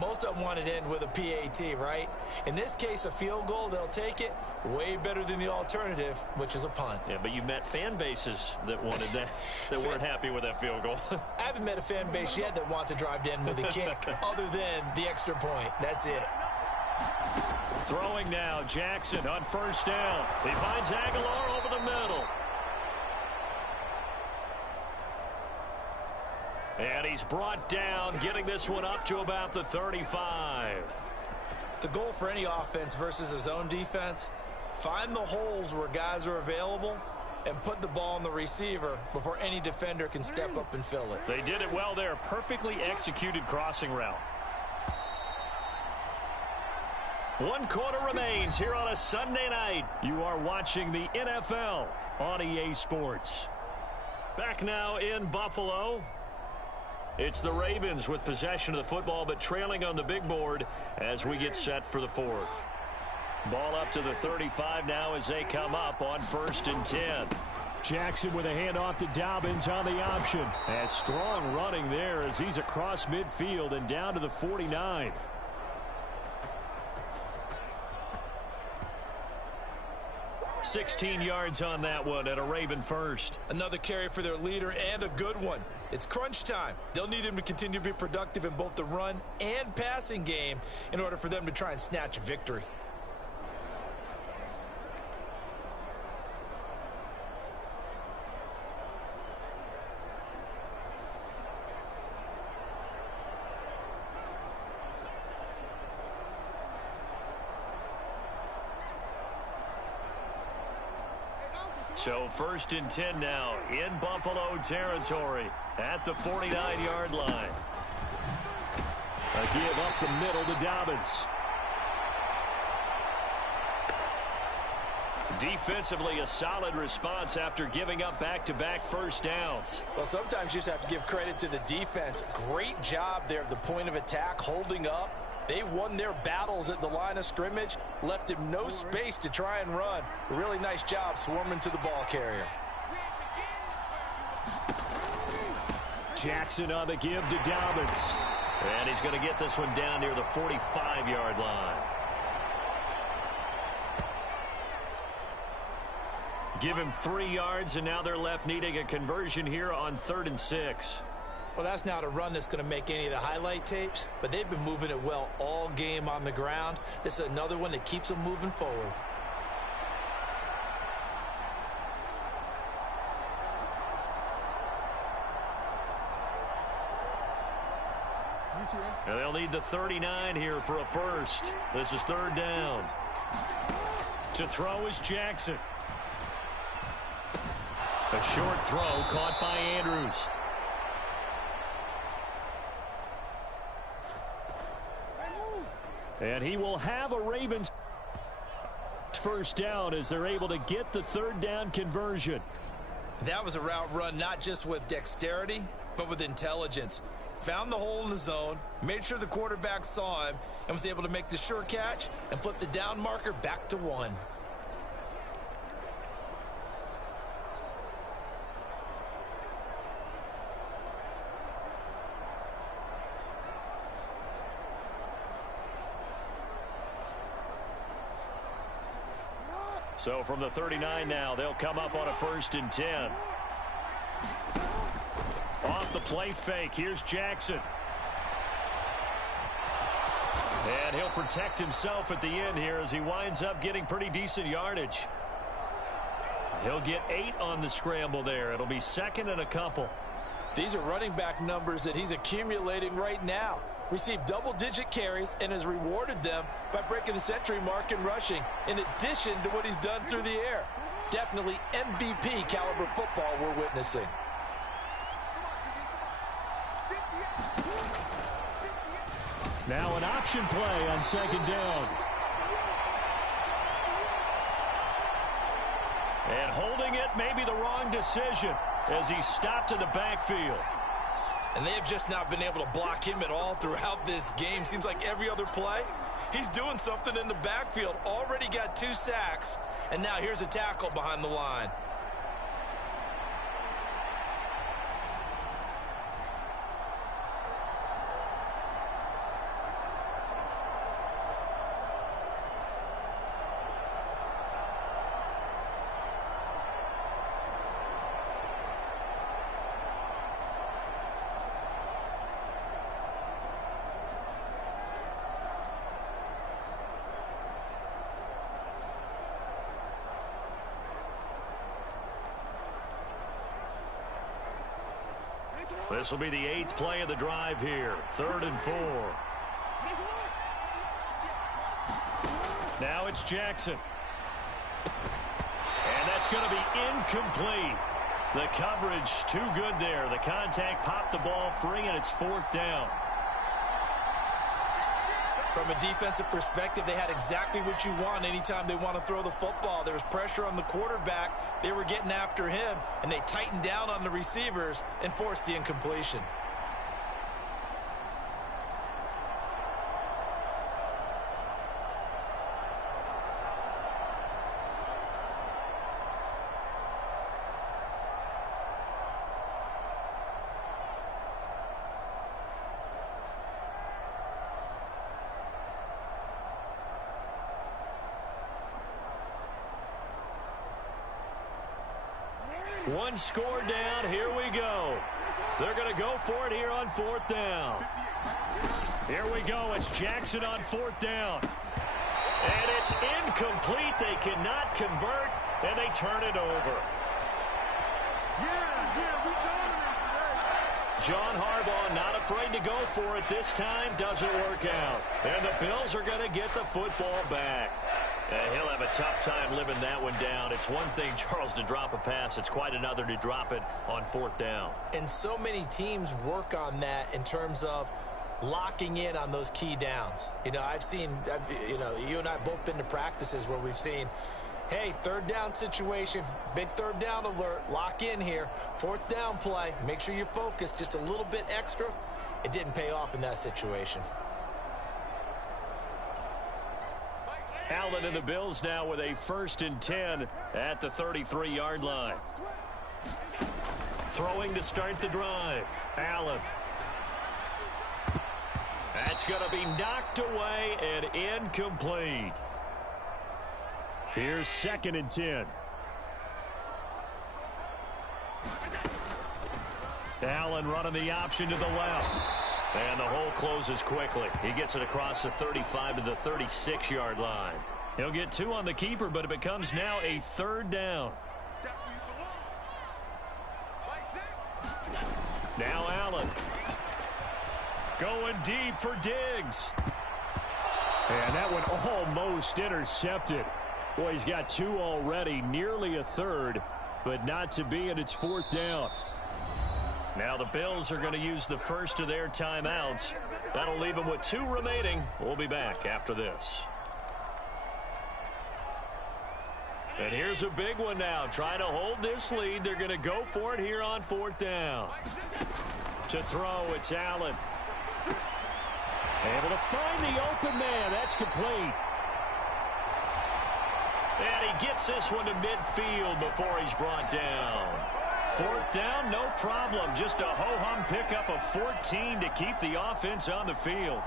Most of them wanted to end with a PAT, right? In this case, a field goal, they'll take it. Way better than the alternative, which is a punt. Yeah, but you met fan bases that wanted that, that weren't happy with that field goal. I haven't met a fan base yet that wants to drive to end with a kick, other than the extra point. That's it. Throwing now, Jackson on first down. He finds Aguilar over the middle. And he's brought down, getting this one up to about the 35. The goal for any offense versus a zone defense, find the holes where guys are available and put the ball on the receiver before any defender can step up and fill it. They did it well there. Perfectly executed crossing route. 1 quarter remains here on a Sunday night. You are watching the NFL on EA Sports. Back now in Buffalo. It's the Ravens with possession of the football, but trailing on the big board as we get set for the 4th. Ball up to the 35 now as they come up on 1st and 10. Jackson with a handoff to Dobbins on the option. And strong running there as he's across midfield and down to the 49. $16 yards on that one at a Raven first. Another carry for their leader and a good one. It's crunch time. They'll need him to continue to be productive in both the run and passing game in order for them to try and snatch a victory. So 1st and 10 now in Buffalo territory at the 49-yard line. A give up the middle to Dobbins. Defensively, a solid response after giving up back-to-back first downs. Well, sometimes you just have to give credit to the defense. Great job there at the point of attack, holding up. They won their battles at the line of scrimmage, left him no space to try and run. Really nice job swarming to the ball carrier. Jackson on the give to Dobbins. And he's going to get this one down near the 45-yard line. Give him 3 yards, and now they're left needing a conversion here on 3rd and 6. Well, that's not a run that's going to make any of the highlight tapes, but they've been moving it well all game on the ground. This is another one that keeps them moving forward. And they'll need the 39 here for a first. This is third down. To throw is Jackson. A short throw caught by Andrews. And he will have a Ravens first down as they're able to get the third down conversion. That was a route run not just with dexterity, but with intelligence. Found the hole in the zone, made sure the quarterback saw him, and was able to make the sure catch and flip the down marker back to 1. So from the 39 now, they'll come up on a 1st and 10. Off the play fake, here's Jackson. And he'll protect himself at the end here as he winds up getting pretty decent yardage. He'll get 8 on the scramble there. It'll be 2nd and a couple. These are running back numbers that he's accumulating right now. Received double-digit carries and has rewarded them by breaking the century mark in rushing, in addition to what he's done through the air. Definitely MVP caliber football we're witnessing. Now an option play on 2nd down. And holding it may be the wrong decision as he stopped in the backfield. And they have just not been able to block him at all throughout this game. Seems like every other play, he's doing something in the backfield. Already got 2 sacks, and now here's a tackle behind the line. This will be the 8th play of the drive here. 3rd and 4. Now it's Jackson. And that's going to be incomplete. The coverage too good there. The contact popped the ball free, and it's 4th down. From a defensive perspective, they had exactly what you want anytime they want to throw the football. There was pressure on the quarterback. They were getting after him, and they tightened down on the receivers and forced the incompletion. One score down. Here we go. They're going to go for it here on 4th down. Here we go. It's Jackson on 4th down. And it's incomplete. They cannot convert, and they turn it over. John Harbaugh not afraid to go for it this time. Doesn't work out. And the Bills are going to get the football back. And he'll have a tough time living that one down. It's one thing, Charles, to drop a pass. It's quite another to drop it on 4th down. And so many teams work on that in terms of locking in on those key downs. You know, you and I both been to practices where we've seen, hey, 3rd down situation, big 3rd down alert, lock in here, 4th down play, make sure you're focused just a little bit extra. It didn't pay off in that situation. Allen and the Bills now with a 1st and 10 at the 33-yard line. Throwing to start the drive. Allen. That's going to be knocked away and incomplete. Here's 2nd and 10. Allen running the option to the left. And the hole closes quickly. He gets it across the 35 to the 36-yard line. He'll get 2 on the keeper, but it becomes now a 3rd down. Now Allen. Going deep for Diggs. And that one almost intercepted. Boy, he's got 2 already, nearly a third, but not to be, and it's 4th down. Now the Bills are going to use the first of their timeouts. That'll leave them with 2 remaining. We'll be back after this. And here's a big one now. Trying to hold this lead. They're going to go for it here on 4th down. To throw, it's Allen. Able to find the open man. That's complete. And he gets this one to midfield before he's brought down. 4th down, no problem. Just a ho-hum pickup of 14 to keep the offense on the field.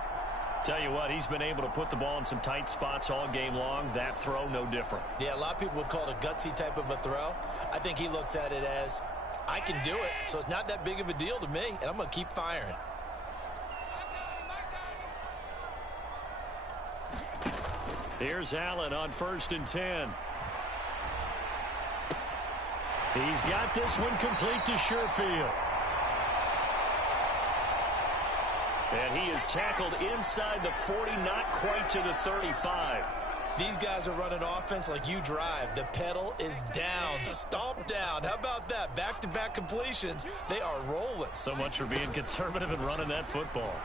Tell you what, he's been able to put the ball in some tight spots all game long. That throw, no different. Yeah, a lot of people would call it a gutsy type of a throw. I think he looks at it as, I can do it, so it's not that big of a deal to me, and I'm going to keep firing. Here's Allen on 1st and 10. He's got this one complete to Sherfield. And he is tackled inside the 40, not quite to the 35. These guys are running offense like you drive. The pedal is down, stomp down. How about that? Back-to-back completions. They are rolling. So much for being conservative and running that football.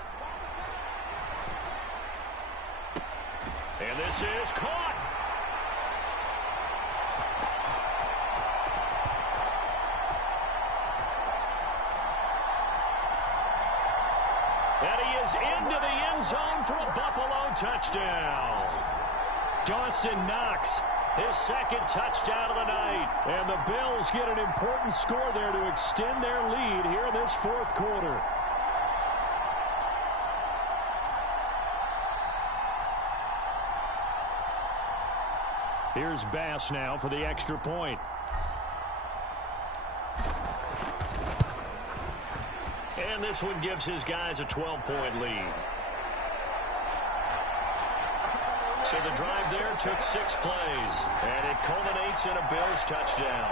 And this is caught. And he is into the end zone for a Buffalo touchdown. Dawson Knox, his 2nd touchdown of the night. And the Bills get an important score there to extend their lead here in this 4th quarter. Here's Bass now for the extra point. And this one gives his guys a 12-point lead. So the drive there took 6 plays, and it culminates in a Bills touchdown.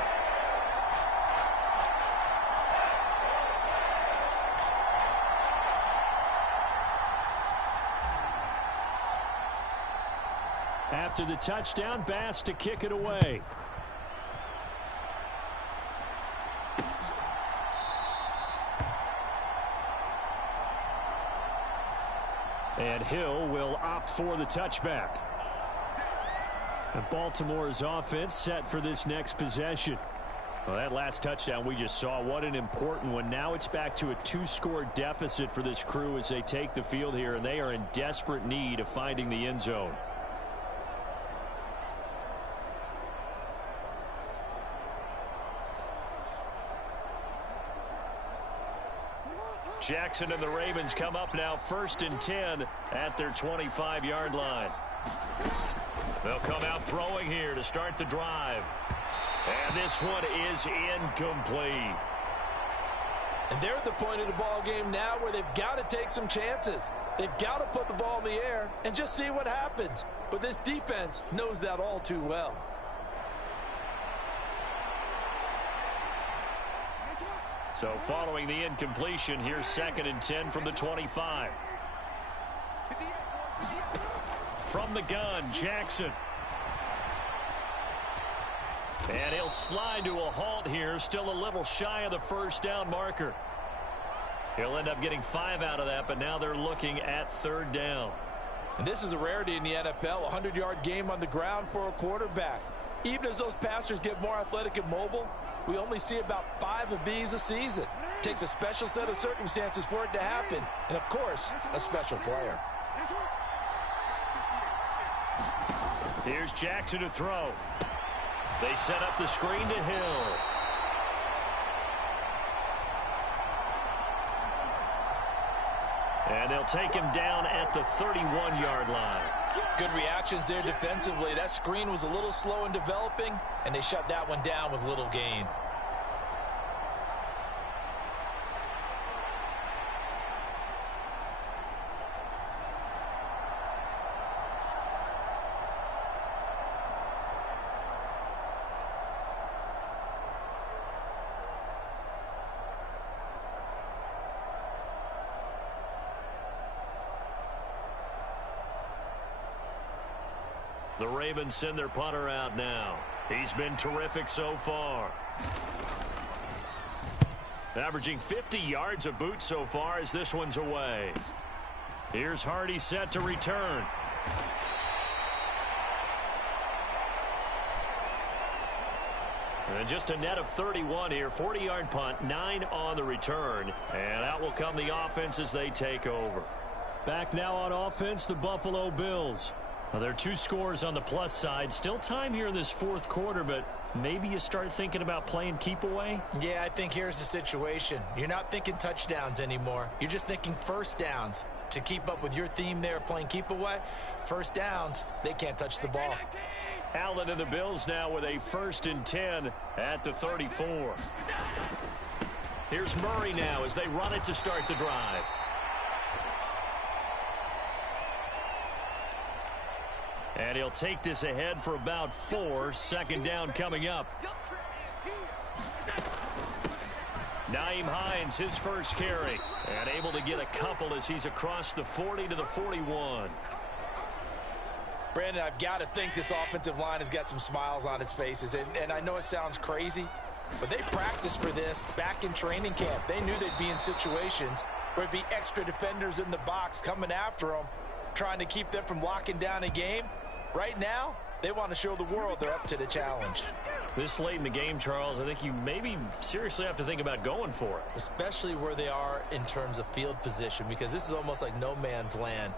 After the touchdown, Bass to kick it away. And Hill will opt for the touchback. And Baltimore's offense set for this next possession. Well, that last touchdown we just saw, what an important one. Now it's back to a 2-score deficit for this crew as they take the field here, and they are in desperate need of finding the end zone. Jackson and the Ravens come up now 1st and 10 at their 25-yard line. They'll come out throwing here to start the drive. And this one is incomplete. And they're at the point of the ball game now where they've got to take some chances. They've got to put the ball in the air and just see what happens. But this defense knows that all too well. So following the incompletion, here's 2nd and 10 from the 25. From the gun, Jackson. And he'll slide to a halt here, still a little shy of the 1st down marker. He'll end up getting 5 out of that, but now they're looking at 3rd down. And this is a rarity in the NFL, a 100-yard game on the ground for a quarterback. Even as those passers get more athletic and mobile, we only see about 5 of these a season. It takes a special set of circumstances for it to happen, and of course, a special player. Here's Jackson to throw. They set up the screen to Hill. And they'll take him down at the 31-yard line. Good reactions there defensively. That screen was a little slow in developing, and they shut that one down with little gain. The Ravens send their punter out now. He's been terrific so far. Averaging 50 yards a boot so far as this one's away. Here's Hardy set to return. And just a net of 31 here. 40-yard punt, 9 on the return. And out will come the offense as they take over. Back now on offense, the Buffalo Bills. Well, there are 2 scores on the plus side. Still time here in this fourth quarter, but maybe you start thinking about playing keep away? Yeah, I think here's the situation. You're not thinking touchdowns anymore. You're just thinking first downs. To keep up with your theme there, playing keep away, first downs, they can't touch the ball. Allen and the Bills now with a 1st and 10 at the 34. Here's Murray now as they run it to start the drive. And he'll take this ahead for about 4. 2nd down coming up. Nyheim Hines, his first carry. And able to get a couple as he's across the 40 to the 41. Brandon, I've got to think this offensive line has got some smiles on its faces. And I know it sounds crazy, but they practiced for this back in training camp. They knew they'd be in situations where it'd be extra defenders in the box coming after them, trying to keep them from locking down a game. Right now, they want to show the world they're up to the challenge. This late in the game, Charles, I think you maybe seriously have to think about going for it. Especially where they are in terms of field position, because this is almost like no man's land.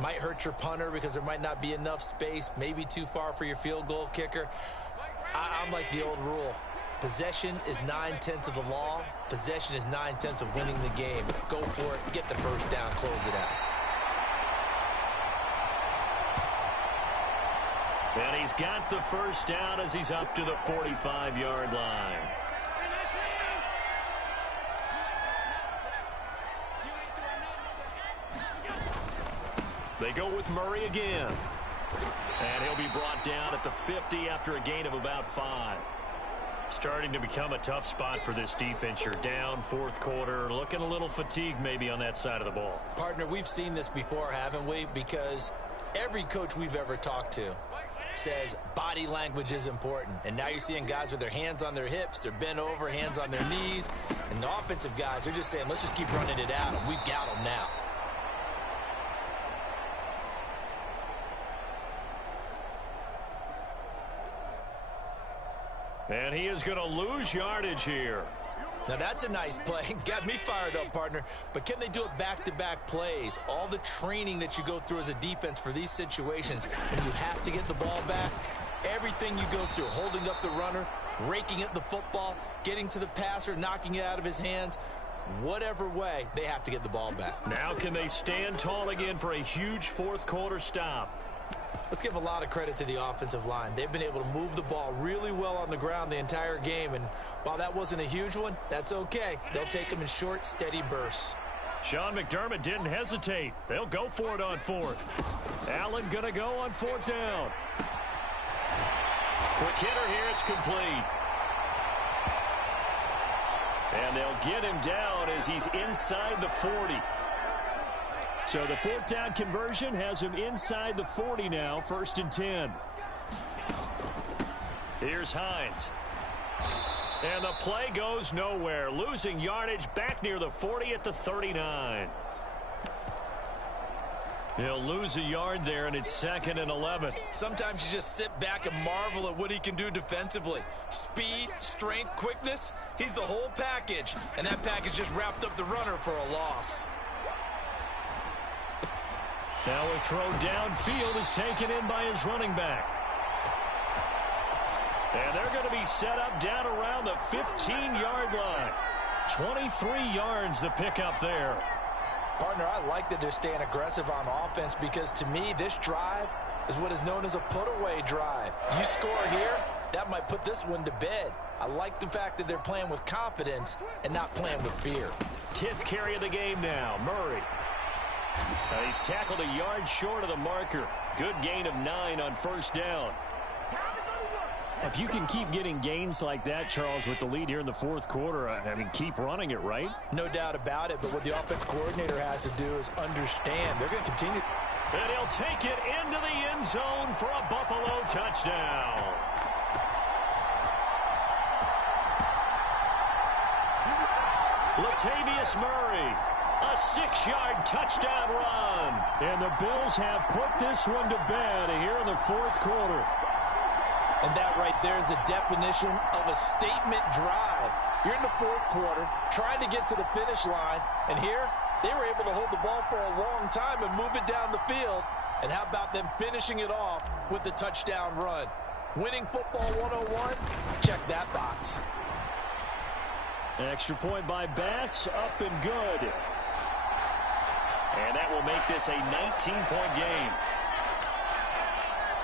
Might hurt your punter because there might not be enough space, maybe too far for your field goal kicker. I'm like the old rule. Possession is 9/10 of the law. Possession is 9/10 of winning the game. Go for it, get the first down, close it out. And he's got the first down as he's up to the 45-yard line. They go with Murray again. And he'll be brought down at the 50 after a gain of about 5. Starting to become a tough spot for this defense. You're down, 4th quarter, looking a little fatigued maybe on that side of the ball. Partner, we've seen this before, haven't we? Because every coach we've ever talked to says body language is important. And now you're seeing guys with their hands on their hips, they're bent over, hands on their knees. And the offensive guys are just saying, let's just keep running it out, and we've got them now. And he is going to lose yardage here. Now that's a nice play. Got me fired up, partner. But can they do it back-to-back plays? All the training that you go through as a defense for these situations, when you have to get the ball back, everything you go through, holding up the runner, raking at the football, getting to the passer, knocking it out of his hands, whatever way, they have to get the ball back. Now can they stand tall again for a huge 4th quarter stop? Let's give a lot of credit to the offensive line. They've been able to move the ball really well on the ground the entire game, and while that wasn't a huge one, that's okay. They'll take them in short, steady bursts. Sean McDermott didn't hesitate. They'll go for it on 4th. Allen gonna go on 4th down. Quick hitter here, it's complete. And they'll get him down as he's inside the 40. So the 4th down conversion has him inside the 40 now, 1st and 10. Here's Hines. And the play goes nowhere. Losing yardage back near the 40 at the 39. He'll lose a yard there, and it's 2nd and 11. Sometimes you just sit back and marvel at what he can do defensively. Speed, strength, quickness, he's the whole package. And that package just wrapped up the runner for a loss. Now a throw downfield is taken in by his running back. And they're going to be set up down around the 15-yard line. 23 yards the pickup there. Partner, I like that they're staying aggressive on offense because to me, this drive is what is known as a put-away drive. You score here, that might put this one to bed. I like the fact that they're playing with confidence and not playing with fear. 10th carry of the game now, Murray. He's tackled a yard short of the marker. Good gain of 9 on 1st down. If you can keep getting gains like that, Charles, with the lead here in the 4th quarter, I mean, keep running it, right? No doubt about it, but what the offense coordinator has to do is understand. They're going to continue. And he'll take it into the end zone for a Buffalo touchdown. Latavius Murray, a 6-yard touchdown run. And the Bills have put this one to bed here in the fourth quarter. And that right there is the definition of a statement drive. You're in the fourth quarter, trying to get to the finish line, and here they were able to hold the ball for a long time and move it down the field. And how about them finishing it off with the touchdown run? Winning football 101, check that box. Extra point by Bass, up and good. And that will make this a 19-point game.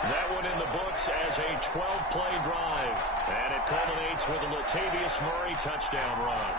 That one in the books as a 12-play drive. And it culminates with a Latavius Murray touchdown run.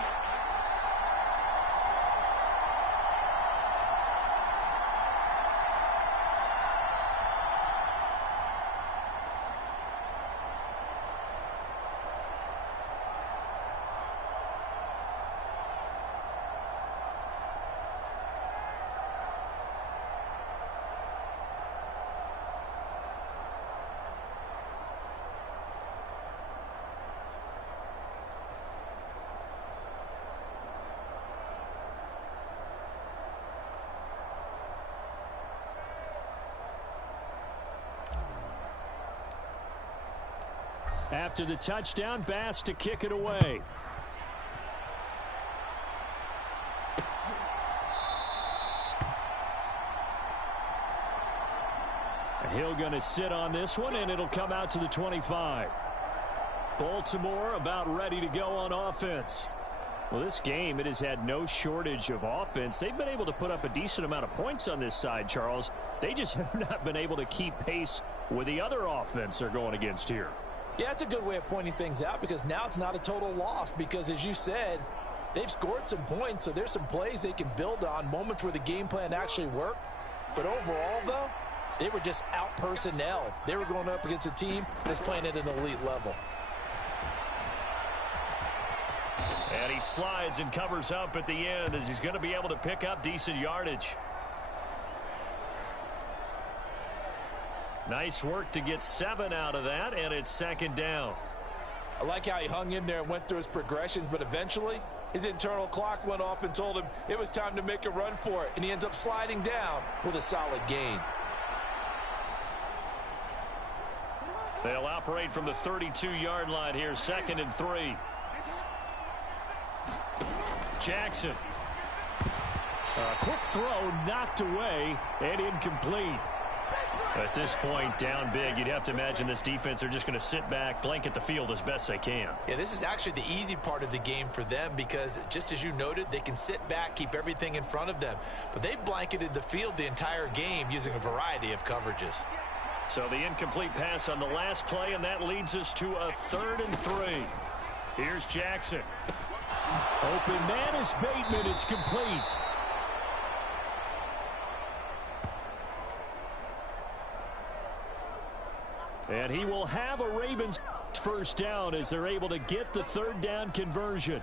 After the touchdown, Bass to kick it away. Hill going to sit on this one, and it'll come out to the 25. Baltimore about ready to go on offense. Well, this game, it has had no shortage of offense. They've been able to put up a decent amount of points on this side, Charles. They just have not been able to keep pace with the other offense they're going against here. Yeah, it's a good way of pointing things out because now it's not a total loss because, as you said, they've scored some points, so there's some plays they can build on, moments where the game plan actually worked. But overall, though, they were just out-personnel. They were going up against a team that's playing at an elite level. And he slides and covers up at the end as he's going to be able to pick up decent yardage. Nice work to get 7 out of that, and it's second down. I like how he hung in there and went through his progressions, but eventually his internal clock went off and told him it was time to make a run for it, and he ends up sliding down with a solid gain. They'll operate from the 32-yard line here, 2nd and 3. Jackson. A quick throw knocked away and incomplete. At this point, down big, you'd have to imagine this defense are just going to sit back, blanket the field as best they can. Yeah, this is actually the easy part of the game for them because, just as you noted, they can sit back, keep everything in front of them. But they've blanketed the field the entire game using a variety of coverages. So the incomplete pass on the last play, and that leads us to a 3rd and 3. Here's Jackson. Open man is Bateman. It's complete. And he will have a Ravens first down as they're able to get the 3rd down conversion.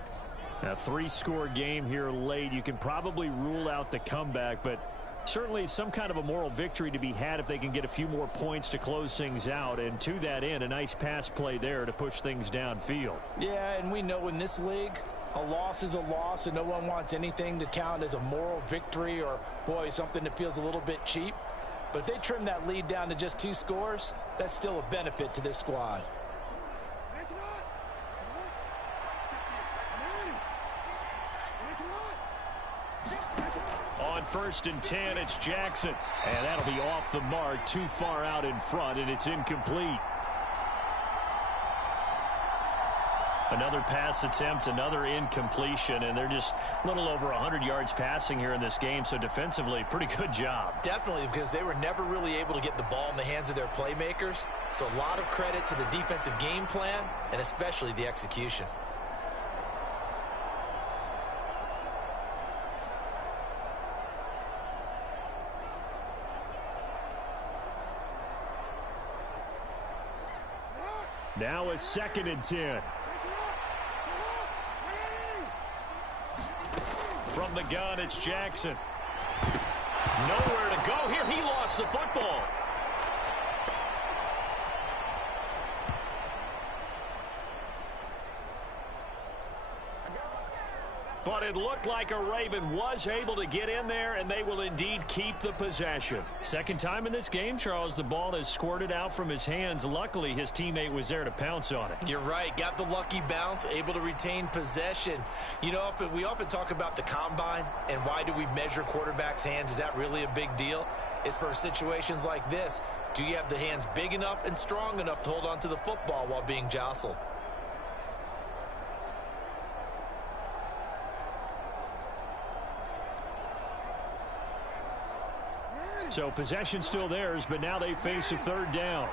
A 3-score game here late. You can probably rule out the comeback, but certainly some kind of a moral victory to be had if they can get a few more points to close things out. And to that end, a nice pass play there to push things downfield. Yeah, and we know in this league, a loss is a loss, and no one wants anything to count as a moral victory or, boy, something that feels a little bit cheap. But if they trim that lead down to just 2 scores, that's still a benefit to this squad. On 1st and 10, it's Jackson. And that'll be off the mark, too far out in front, and it's incomplete. Another pass attempt, another incompletion, and they're just a little over 100 yards passing here in this game, so defensively, pretty good job. Definitely, because they were never really able to get the ball in the hands of their playmakers, so a lot of credit to the defensive game plan, and especially the execution. Now a 2nd and 10. From the gun, it's Jackson. Nowhere to go here. He lost the football. But it looked like a Raven was able to get in there, and they will indeed keep the possession. Second time in this game, Charles, the ball has squirted out from his hands. Luckily, his teammate was there to pounce on it. You're right. Got the lucky bounce, able to retain possession. You know, we often talk about the combine and why do we measure quarterbacks' hands. Is that really a big deal? It's for situations like this. Do you have the hands big enough and strong enough to hold on to the football while being jostled? So possession still theirs, but now they face a third down.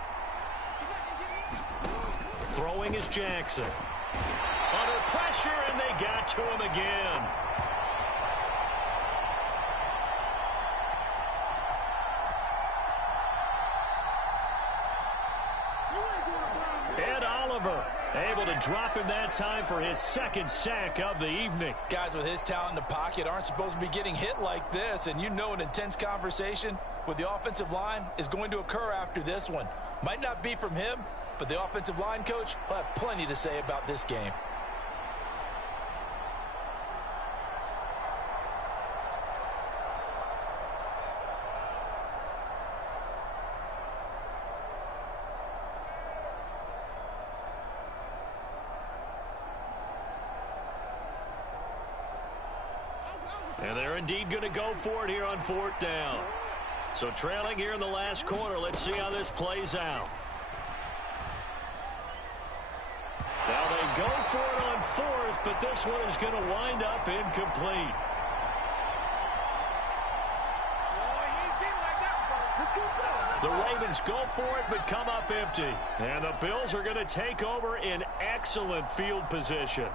Throwing is Jackson. Under pressure, and they got to him again. Ed Oliver able to drop him that time for his second sack of the evening. Guys with his talent in the pocket aren't supposed to be getting hit like this, and you know an intense conversation with the offensive line is going to occur after this one. Might not be from him, but the offensive line coach will have plenty to say about this game. And they're indeed going to go for it here on fourth down. So trailing here in the last quarter. Let's see how this plays out. Now they go for it on fourth, but this one is going to wind up incomplete. The Ravens go for it, but come up empty. And the Bills are going to take over in excellent field position.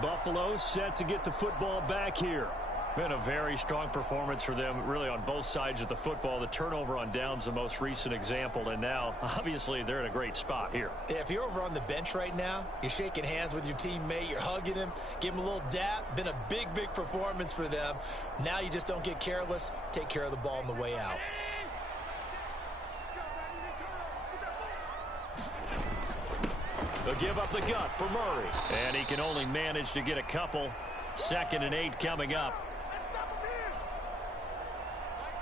Buffalo set to get the football back here. Been a very strong performance for them, really, on both sides of the football. The turnover on downs, the most recent example, and now, obviously, they're in a great spot here. Yeah, if you're over on the bench right now, you're shaking hands with your teammate, you're hugging him, give him a little dap. Been a big, big performance for them. Now you just don't get careless. Take care of the ball on the way out. They'll give up the gut for Murray. And he can only manage to get a couple. 2nd and 8 coming up.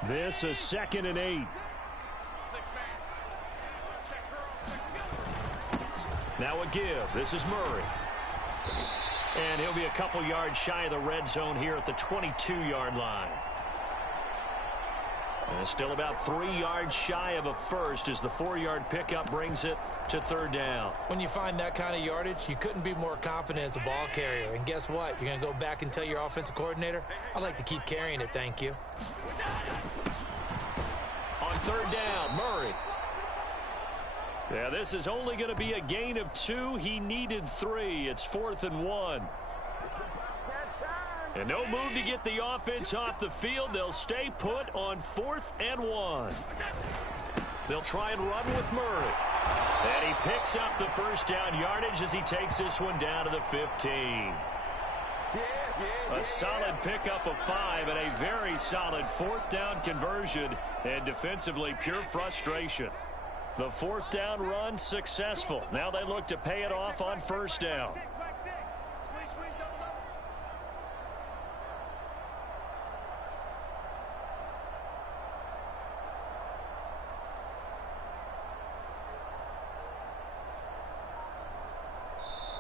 This is 2nd and 8. Now a give. This is Murray. And he'll be a couple yards shy of the red zone here at the 22-yard line. And still about 3 yards shy of a first as the 4-yard pickup brings it to third down. When you find that kind of yardage, you couldn't be more confident as a ball carrier. And guess what? You're going to go back and tell your offensive coordinator, I'd like to keep carrying it, thank you. On third down, Murray. Yeah, this is only going to be a gain of 2. He needed 3. It's 4th and 1. And no move to get the offense off the field. They'll stay put on 4th and 1. They'll try and run with Murray. And he picks up the first down yardage as he takes this one down to the 15. A solid pickup of 5 and a very solid 4th down conversion. And defensively, pure frustration. The 4th down run successful. Now they look to pay it off on first down.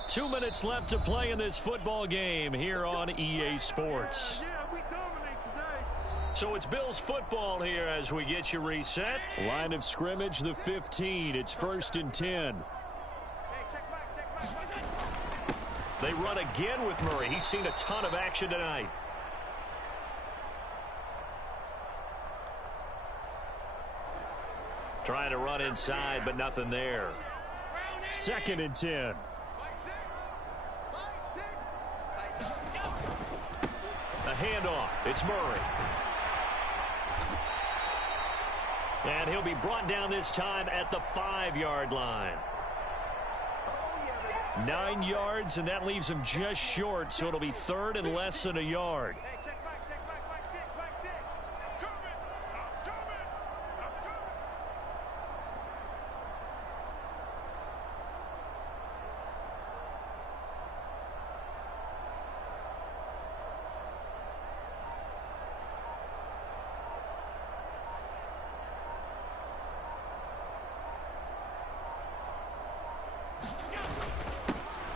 2 minutes left to play in this football game here on EA Sports. So it's Bills football here as we get you reset. Line of scrimmage, the 15. It's 1st and 10. They run again with Murray. He's seen a ton of action tonight. Trying to run inside, but nothing there. 2nd and 10. A handoff. It's Murray. And he'll be brought down this time at the 5-yard line. 9 yards, and that leaves him just short, so it'll be 3rd and less than a yard.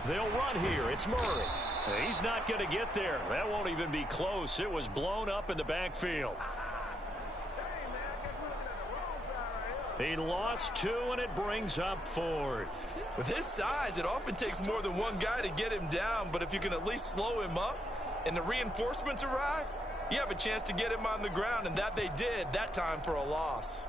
They'll run here. It's Murray. He's not going to get there. That won't even be close. It was blown up in the backfield. He lost 2, and it brings up 4th. With his size, it often takes more than one guy to get him down, but if you can at least slow him up and the reinforcements arrive, you have a chance to get him on the ground, and that they did that time for a loss.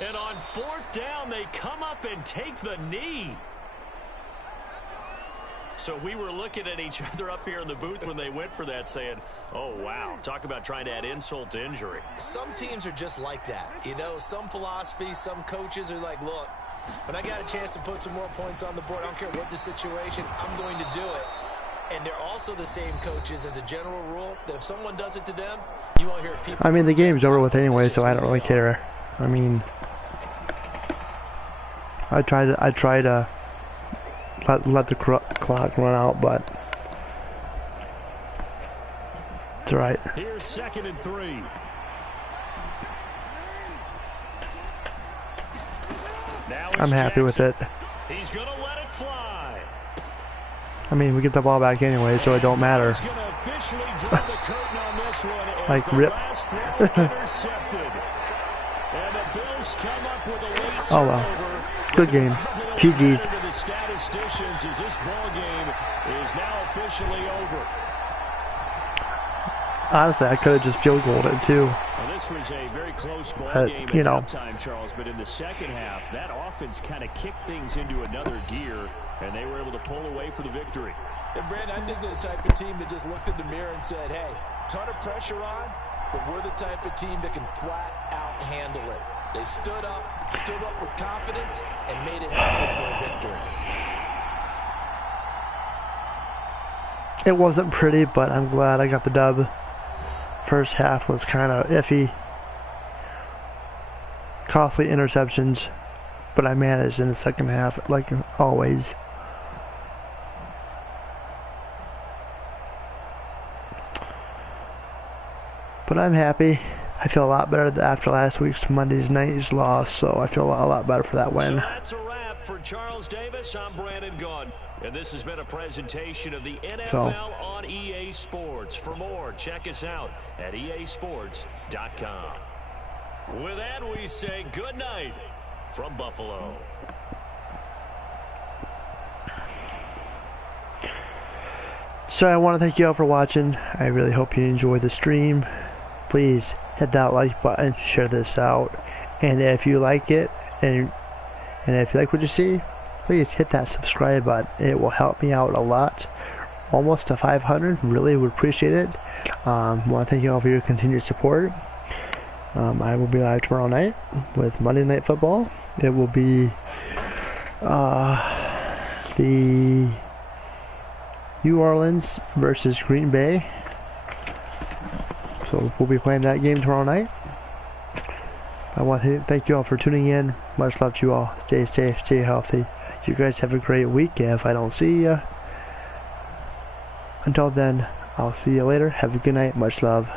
And on 4th down, they come up and take the knee. So we were looking at each other up here in the booth when they went for that saying, oh, wow, talk about trying to add insult to injury. Some teams are just like that. You know, some philosophies, some coaches are like, look, when I got a chance to put some more points on the board, I don't care what the situation, I'm going to do it. And they're also the same coaches as a general rule that if someone does it to them, you won't hear people. I mean, the game's over with anyway, so I don't really care. I mean, I try to let the clock run out, but it's all right. Here's 2nd and 3. I'm happy with it. He's gonna let it fly. I mean, we get the ball back anyway, so it don't matter. Like, rip. Oh well. Good game. GG's. The statisticians as this ball game is now officially over. Honestly, I could have just field goaled it too. Well, this was a very close ball game you at know, halftime, Charles, but in the second half, that offense kind of kicked things into another gear, and they were able to pull away for the victory. And Brandon, I think they're the type of team that just looked in the mirror and said, hey, ton of pressure on, but we're the type of team that can flat out handle it. They stood up with confidence, and made it happen for a victory. It wasn't pretty, but I'm glad I got the dub. First half was kind of iffy. Costly interceptions, but I managed in the second half, like always. But I'm happy. I feel a lot better after last week's Monday's night's loss, so I feel a lot better for that win. So that's a wrap for Charles Davis. I'm Brandon Gunn, and this has been a presentation of the NFL on EA Sports. For more, check us out at easports.com. With that, we say good night from Buffalo. So I want to thank you all for watching. I really hope you enjoyed the stream. Please hit that like button, share this out, and if you like it and if you like what you see, please hit that subscribe button. It will help me out a lot. Almost to 500, really would appreciate it. Want to thank you all for your continued support. I will be live tomorrow night with Monday Night Football. It will be the New Orleans versus Green Bay. So we'll be playing that game tomorrow night. I want to thank you all for tuning in. Much love to you all. Stay safe, stay healthy. You guys have a great week. If I don't see you, until then, I'll see you later. Have a good night. Much love.